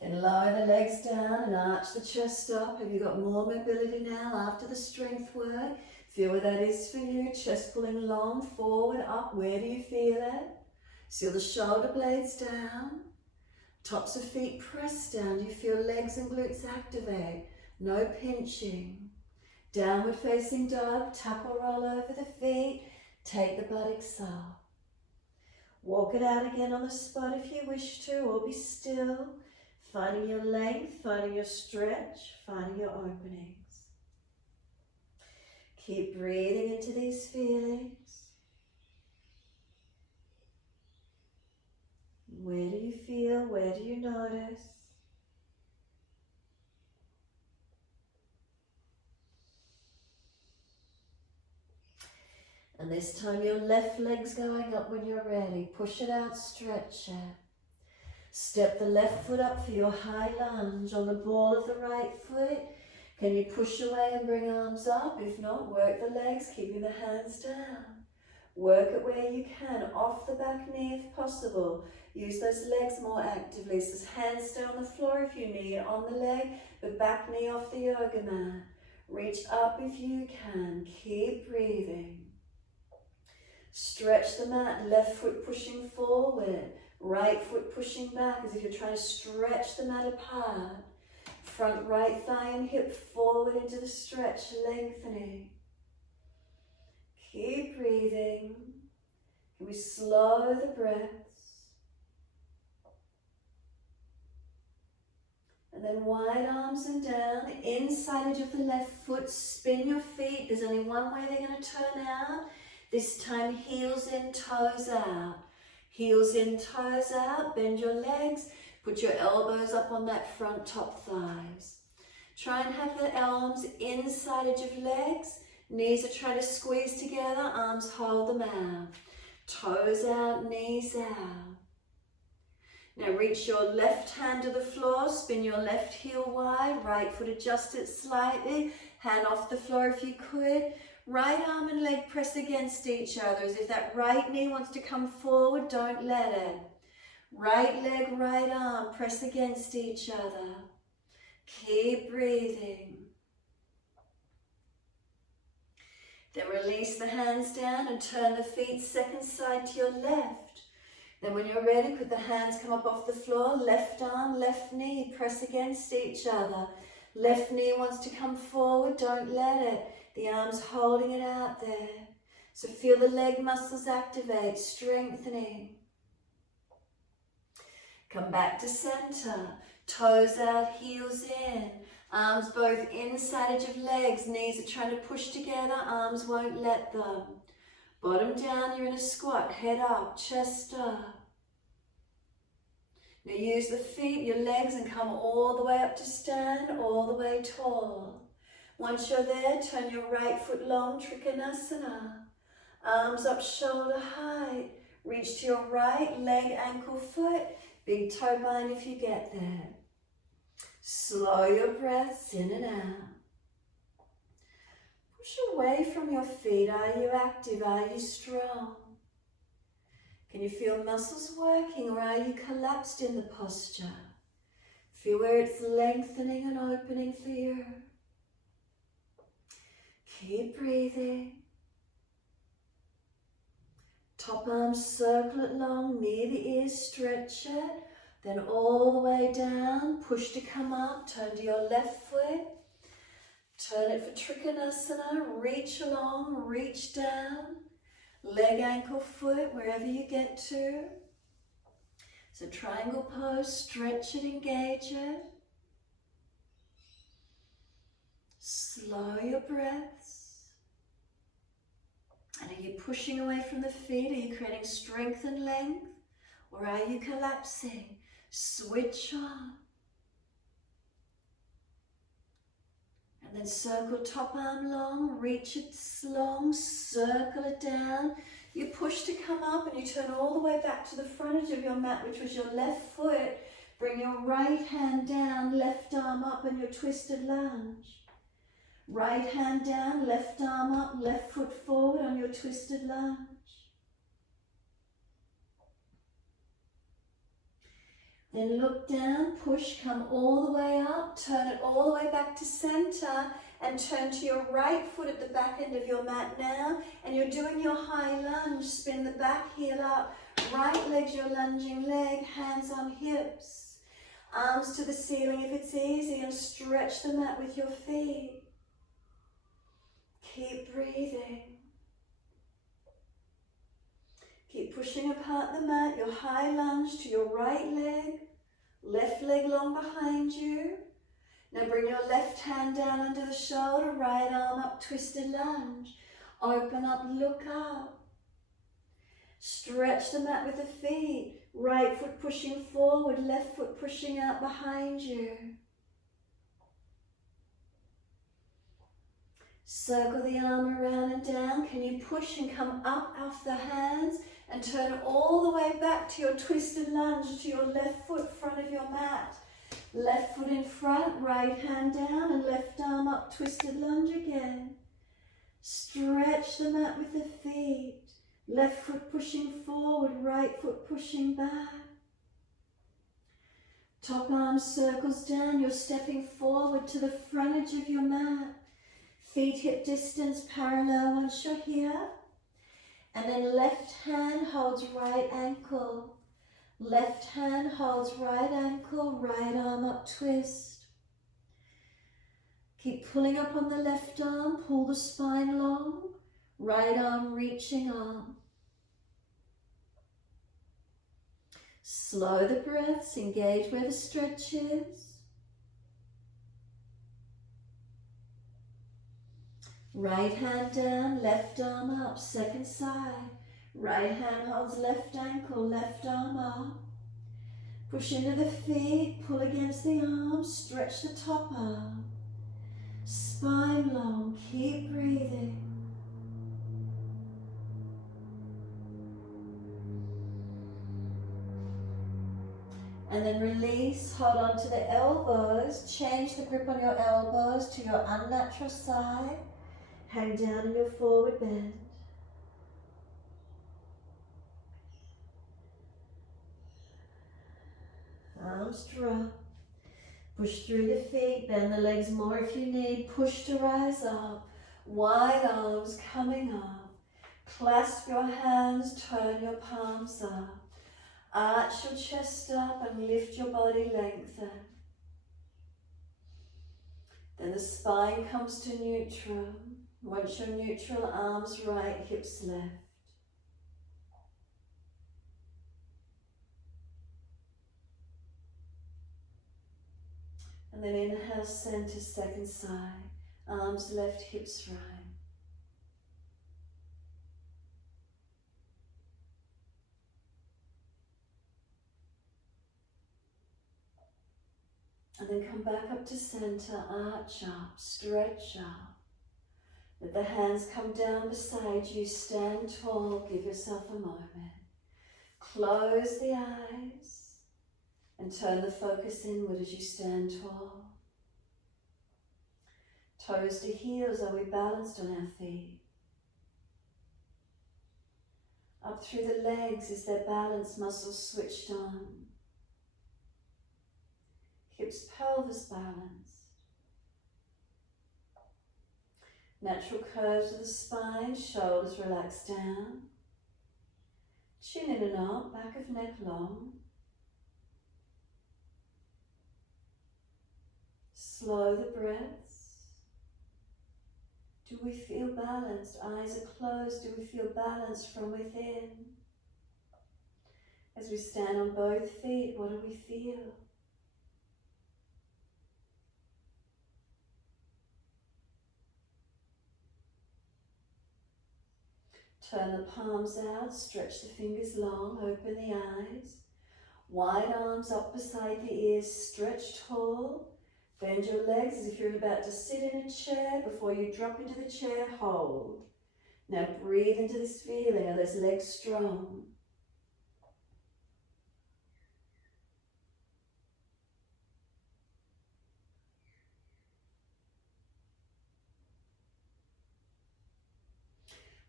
Then lower the legs down and arch the chest up. Have you got more mobility now after the strength work? Feel where that is for you. Chest pulling long, forward, up. Where do you feel it? Feel the shoulder blades down. Tops of feet press down. Do you feel legs and glutes activate? No pinching. Downward facing dog. Tap or roll over the feet. Take the buttocks up. Walk it out again on the spot if you wish to, or be still. Finding your length, finding your stretch, finding your openings. Keep breathing into these feelings. Where do you feel? Where do you notice? And this time your left leg's going up when you're ready. Push it out, stretch it. Step the left foot up for your high lunge. On the ball of the right foot, can you push away and bring arms up? If not, work the legs, keeping the hands down. Work it where you can, off the back knee if possible. Use those legs more actively. So hands stay on the floor if you need, on the leg, but back knee off the yoga mat. Reach up if you can. Keep breathing. Stretch the mat, left foot pushing forward. Right foot pushing back as if you're trying to stretch the mat apart. Front right thigh and hip forward into the stretch, lengthening. Keep breathing. Can we slow the breaths? And then wide arms and down. Inside edge of the left foot, spin your feet. There's only one way they're going to turn out. This time heels in, toes out. Heels in, toes out, bend your legs, put your elbows up on that front top thighs. Try and have the arms inside edge of legs, knees are trying to squeeze together, arms hold them out. Toes out, knees out. Now reach your left hand to the floor, spin your left heel wide, right foot adjust it slightly, hand off the floor if you could. Right arm and leg press against each other as if that right knee wants to come forward, don't let it. Right leg, right arm, press against each other. Keep breathing. Then release the hands down and turn the feet second side to your left. Then when you're ready, could the hands come up off the floor, left arm, left knee, press against each other. Left knee wants to come forward, don't let it. The arms holding it out there. So feel the leg muscles activate, strengthening. Come back to center. Toes out, heels in. Arms both inside edge of legs. Knees are trying to push together. Arms won't let them. Bottom down, you're in a squat. Head up, chest up. Now use the feet, your legs, and come all the way up to stand, all the way tall. Once you're there, turn your right foot long, Trikonasana. Arms up shoulder height. Reach to your right leg, ankle, foot. Big toe bind if you get there. Slow your breaths in and out. Push away from your feet. Are you active? Are you strong? Can you feel muscles working, or are you collapsed in the posture? Feel where it's lengthening and opening for you. Keep breathing. Top arms circle it long, near the ears, stretch it. Then all the way down, push to come up, turn to your left foot. Turn it for Trikonasana, reach along, reach down. Leg, ankle, foot, wherever you get to. So triangle pose, stretch it, engage it. Slow your breaths. And are you pushing away from the feet? Are you creating strength and length? Or are you collapsing? Switch on. And then circle top arm long, reach it long, circle it down. You push to come up and you turn all the way back to the front edge of your mat, which was your left foot. Bring your right hand down, left arm up and your twisted lunge. Right hand down, left arm up, left foot forward on your twisted lunge. Then look down, push, come all the way up, turn it all the way back to center and turn to your right foot at the back end of your mat now. And you're doing your high lunge, spin the back heel up, right leg's your lunging leg, hands on hips, arms to the ceiling if it's easy, and stretch the mat with your feet. Keep breathing. Keep pushing apart the mat, your high lunge to your right leg, left leg long behind you. Now bring your left hand down under the shoulder, right arm up, twisted lunge. Open up, look up. Stretch the mat with the feet, right foot pushing forward, left foot pushing out behind you. Circle the arm around and down. Can you push and come up off the hands and turn all the way back to your twisted lunge to your left foot, front of your mat. Left foot in front, right hand down and left arm up, twisted lunge again. Stretch the mat with the feet. Left foot pushing forward, right foot pushing back. Top arm circles down, you're stepping forward to the front edge of your mat. Feet hip distance parallel once you're here. And then left hand holds right ankle. Left hand holds right ankle, right arm up, twist. Keep pulling up on the left arm, pull the spine long. Right arm reaching arm. Slow the breaths, engage where the stretch is. Right hand down, left arm up, second side. Right hand holds left ankle, left arm up. Push into the feet, pull against the arms, stretch the top arm. Spine long, keep breathing. And then release, hold on to the elbows, change the grip on your elbows to your unnatural side. Hang down in your forward bend. Arms drop. Push through the feet, bend the legs more if you need. Push to rise up. Wide arms coming up. Clasp your hands, turn your palms up. Arch your chest up and lift your body, lengthen. Then the spine comes to neutral. Once you're neutral, arms right, hips left. And then inhale, center, second side. Arms left, hips right. And then come back up to center, arch up, stretch up. Let the hands come down beside you, stand tall, give yourself a moment. Close the eyes and turn the focus inward as you stand tall. Toes to heels, are we balanced on our feet? Up through the legs, is their balance muscles switched on? Hips, pelvis balanced. Natural curves of the spine, shoulders relaxed down. Chin in and up, back of neck long. Slow the breaths. Do we feel balanced? Eyes are closed. Do we feel balanced from within? As we stand on both feet, what do we feel? Turn the palms out, stretch the fingers long, open the eyes. Wide arms up beside the ears, stretch tall. Bend your legs as if you're about to sit in a chair. Before you drop into the chair, hold. Now breathe into this feeling. Are those legs strong?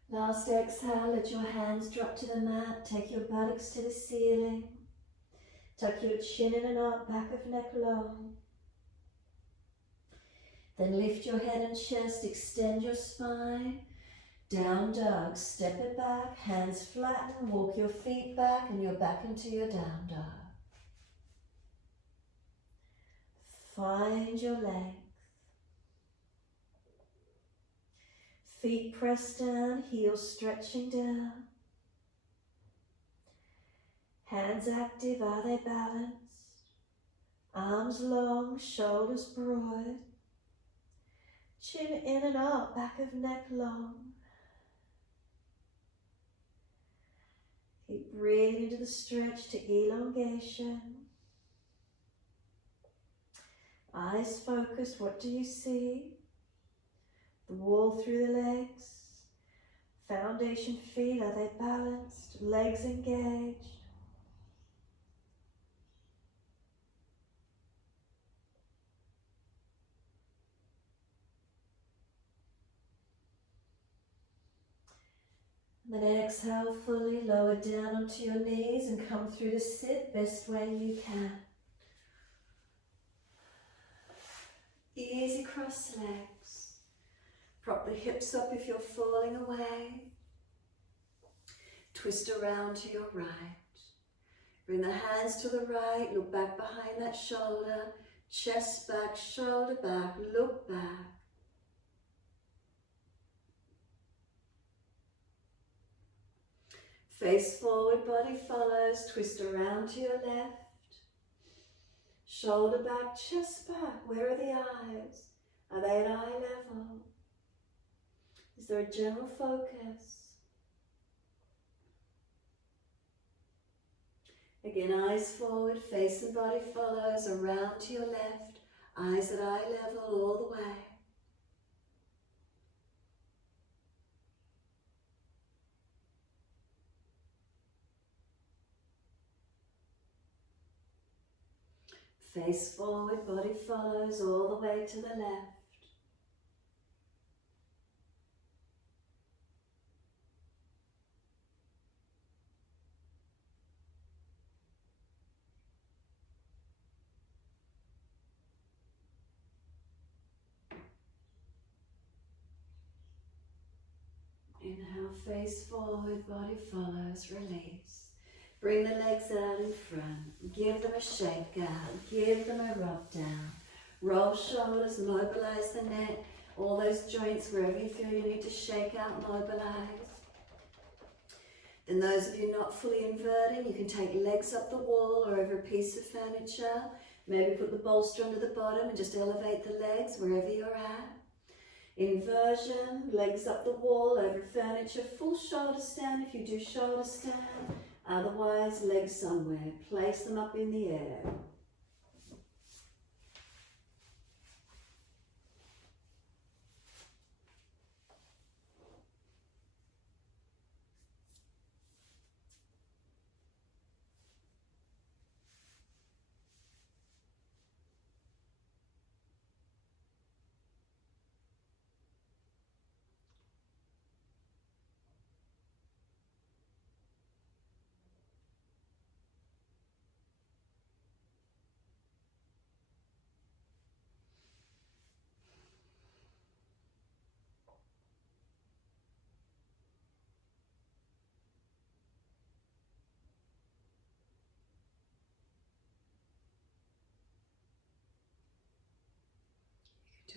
Last exhale, let your hands drop to the mat. Take your buttocks to the ceiling. Tuck your chin in and up, back of neck long. Then lift your head and chest, extend your spine. Down dog, step it back, hands flatten, walk your feet back and you're back into your down dog. Find your length. Feet pressed down, heels stretching down. Hands active, are they balanced? Arms long, shoulders broad. Chin in and up, back of neck long. Keep breathing into the stretch to elongation. Eyes focused, what do you see? The wall through the legs. Foundation feet, are they balanced? Legs engaged. Then exhale fully, lower down onto your knees and come through to sit best way you can. Easy cross legs. Prop the hips up if you're falling away. Twist around to your right. Bring the hands to the right, look back behind that shoulder. Chest back, shoulder back, look back. Face forward, body follows, twist around to your left. Shoulder back, chest back, where are the eyes? Are they at eye level? Is there a general focus? Again, eyes forward, face and body follows, around to your left, eyes at eye level all the way. Face forward, body follows all the way to the left. Inhale, face forward, body follows, release. Bring the legs out in front. Give them a shake out. Give them a rub down. Roll shoulders, mobilize the neck. All those joints, wherever you feel you need to shake out, mobilize. Then those of you not fully inverting, you can take legs up the wall or over a piece of furniture. Maybe put the bolster under the bottom and just elevate the legs wherever you're at. Inversion, legs up the wall, over furniture, full shoulder stand if you do shoulder stand. Otherwise, legs somewhere. Place them up in the air.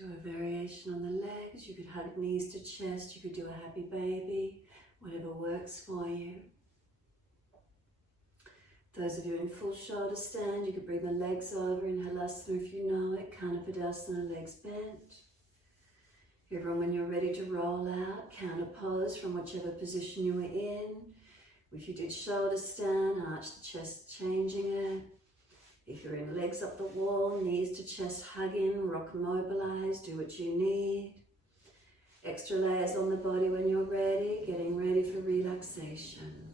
Do a variation on the legs. You could hug knees to chest. You could do a happy baby, whatever works for you. Those of you in full shoulder stand, you could bring the legs over in Halasana if you know it, Kanapadasana, legs bent. Everyone, when you're ready to roll out, counter pose from whichever position you were in. If you did shoulder stand, arch the chest, changing it. If you're in legs up the wall, knees to chest hugging, rock mobilize, do what you need. Extra layers on the body when you're ready, getting ready for relaxation.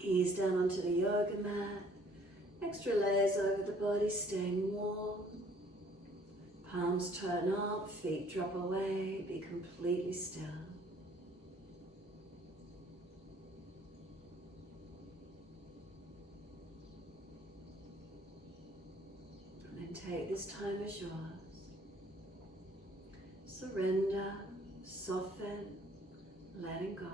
Ease down onto the yoga mat. Extra layers over the body, staying warm. Palms turn up, feet drop away, be completely still. And then take this time as yours. Surrender, soften, letting go.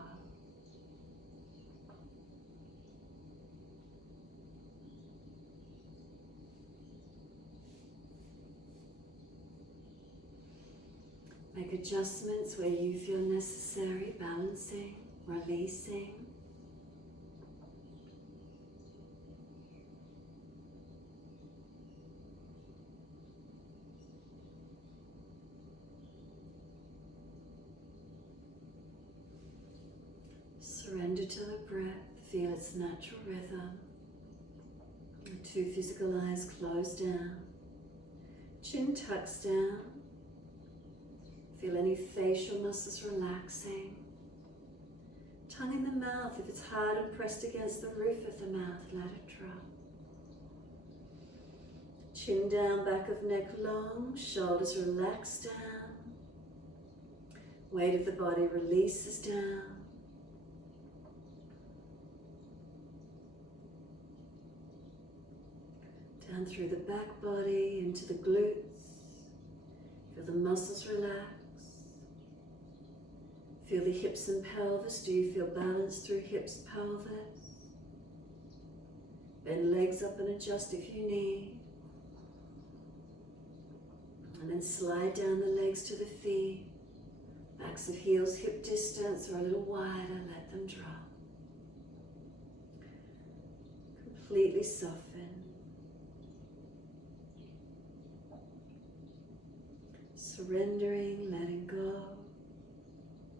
Make adjustments where you feel necessary, balancing, releasing. Surrender to the breath, feel its natural rhythm. The two physical eyes close down. Chin tucks down. Feel any facial muscles relaxing. Tongue in the mouth, if it's hard and pressed against the roof of the mouth, let it drop. Chin down, back of neck long, shoulders relax down. Weight of the body releases down. Down through the back body, into the glutes. Feel the muscles relax. Feel the hips and pelvis. Do you feel balance through hips, pelvis? Bend legs up and adjust if you need. And then slide down the legs to the feet. Backs of heels hip distance or a little wider, let them drop. Completely soften. Surrendering, letting go.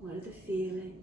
What are the feelings?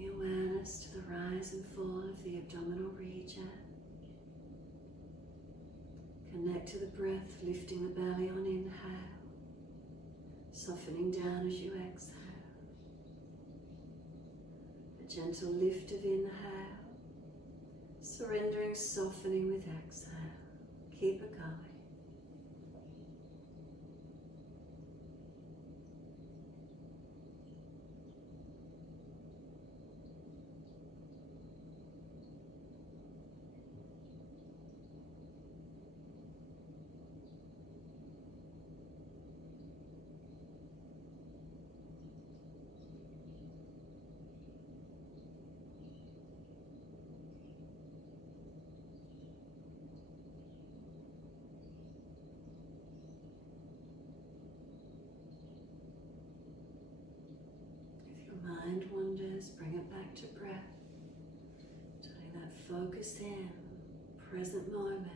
Bring awareness to the rise and fall of the abdominal region. Connect to the breath, lifting the belly on inhale, softening down as you exhale. A gentle lift of inhale, surrendering, softening with exhale. Keep it going. Mind wanders, bring it back to breath. Letting that focus in, present moment.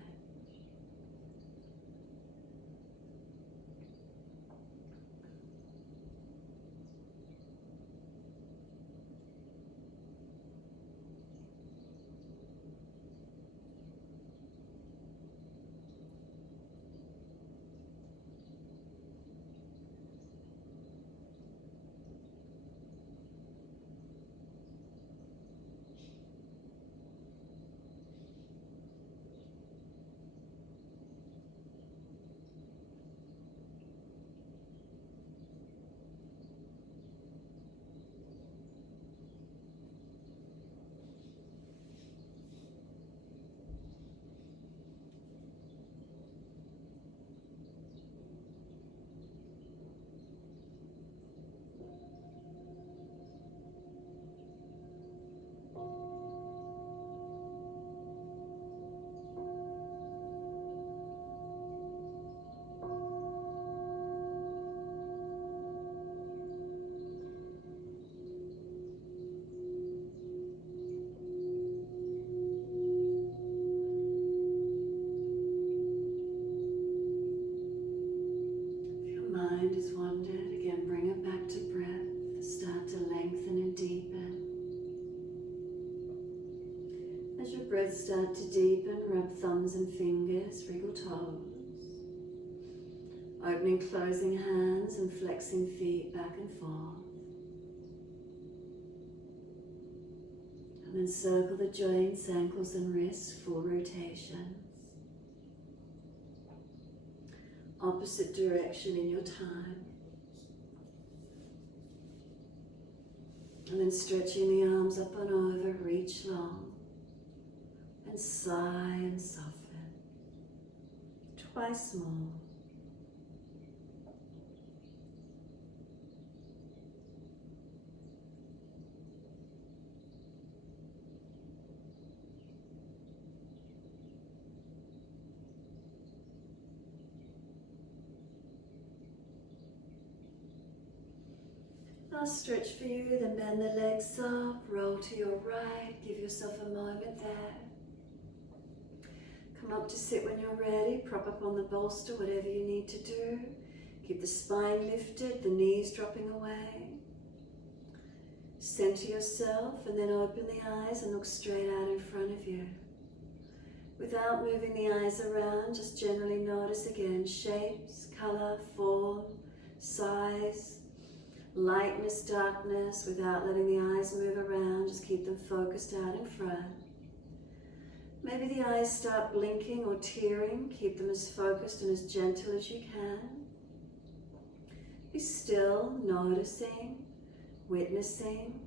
Mind is wandered, again bring it back to breath. Start to lengthen and deepen. As your breath starts to deepen, rub thumbs and fingers, wriggle toes. Opening, closing hands and flexing feet back and forth. And then circle the joints, ankles and wrists, full rotations. Opposite direction in your time. And then stretching the arms up and over, reach long. And sigh and soften. Twice more. Last stretch for you, then bend the legs up, roll to your right, give yourself a moment there. Come up to sit when you're ready, prop up on the bolster, whatever you need to do. Keep the spine lifted, the knees dropping away. Center yourself and then open the eyes and look straight out in front of you. Without moving the eyes around, just generally notice again shapes, color, form, size, lightness, darkness, without letting the eyes move around, just keep them focused out in front. Maybe the eyes start blinking or tearing, keep them as focused and as gentle as you can. Be still, noticing, witnessing.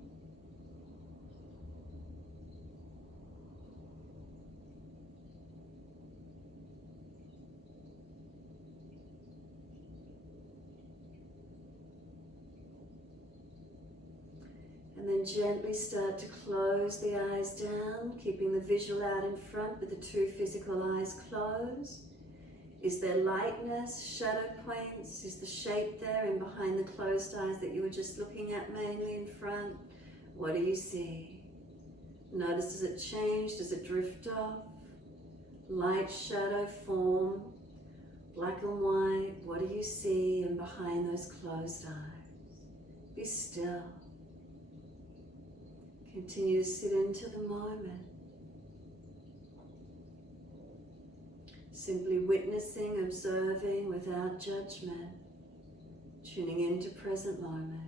And then gently start to close the eyes down, keeping the visual out in front, but the two physical eyes closed. Is there lightness, shadow points? Is the shape there in behind the closed eyes that you were just looking at mainly in front? What do you see? Notice, does it change? Does it drift off? Light, shadow, form, black and white. What do you see in behind those closed eyes? Be still. Continue to sit into the moment. Simply witnessing, observing without judgment, tuning into present moment.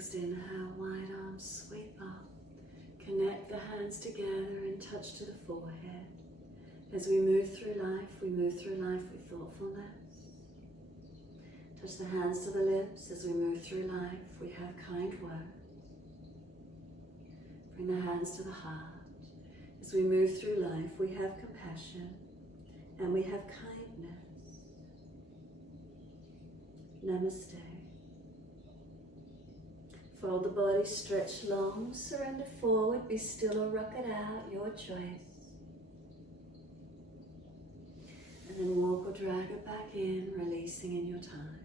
Next inhale, wide arms sweep up. Connect the hands together and touch to the forehead. As we move through life with thoughtfulness. Touch the hands to the lips. As we move through life, we have kind words. Bring the hands to the heart. As we move through life, we have compassion and we have kindness. Namaste. Fold the body, stretch long, surrender forward, be still or rock it out, your choice. And then walk or drag it back in, releasing in your time.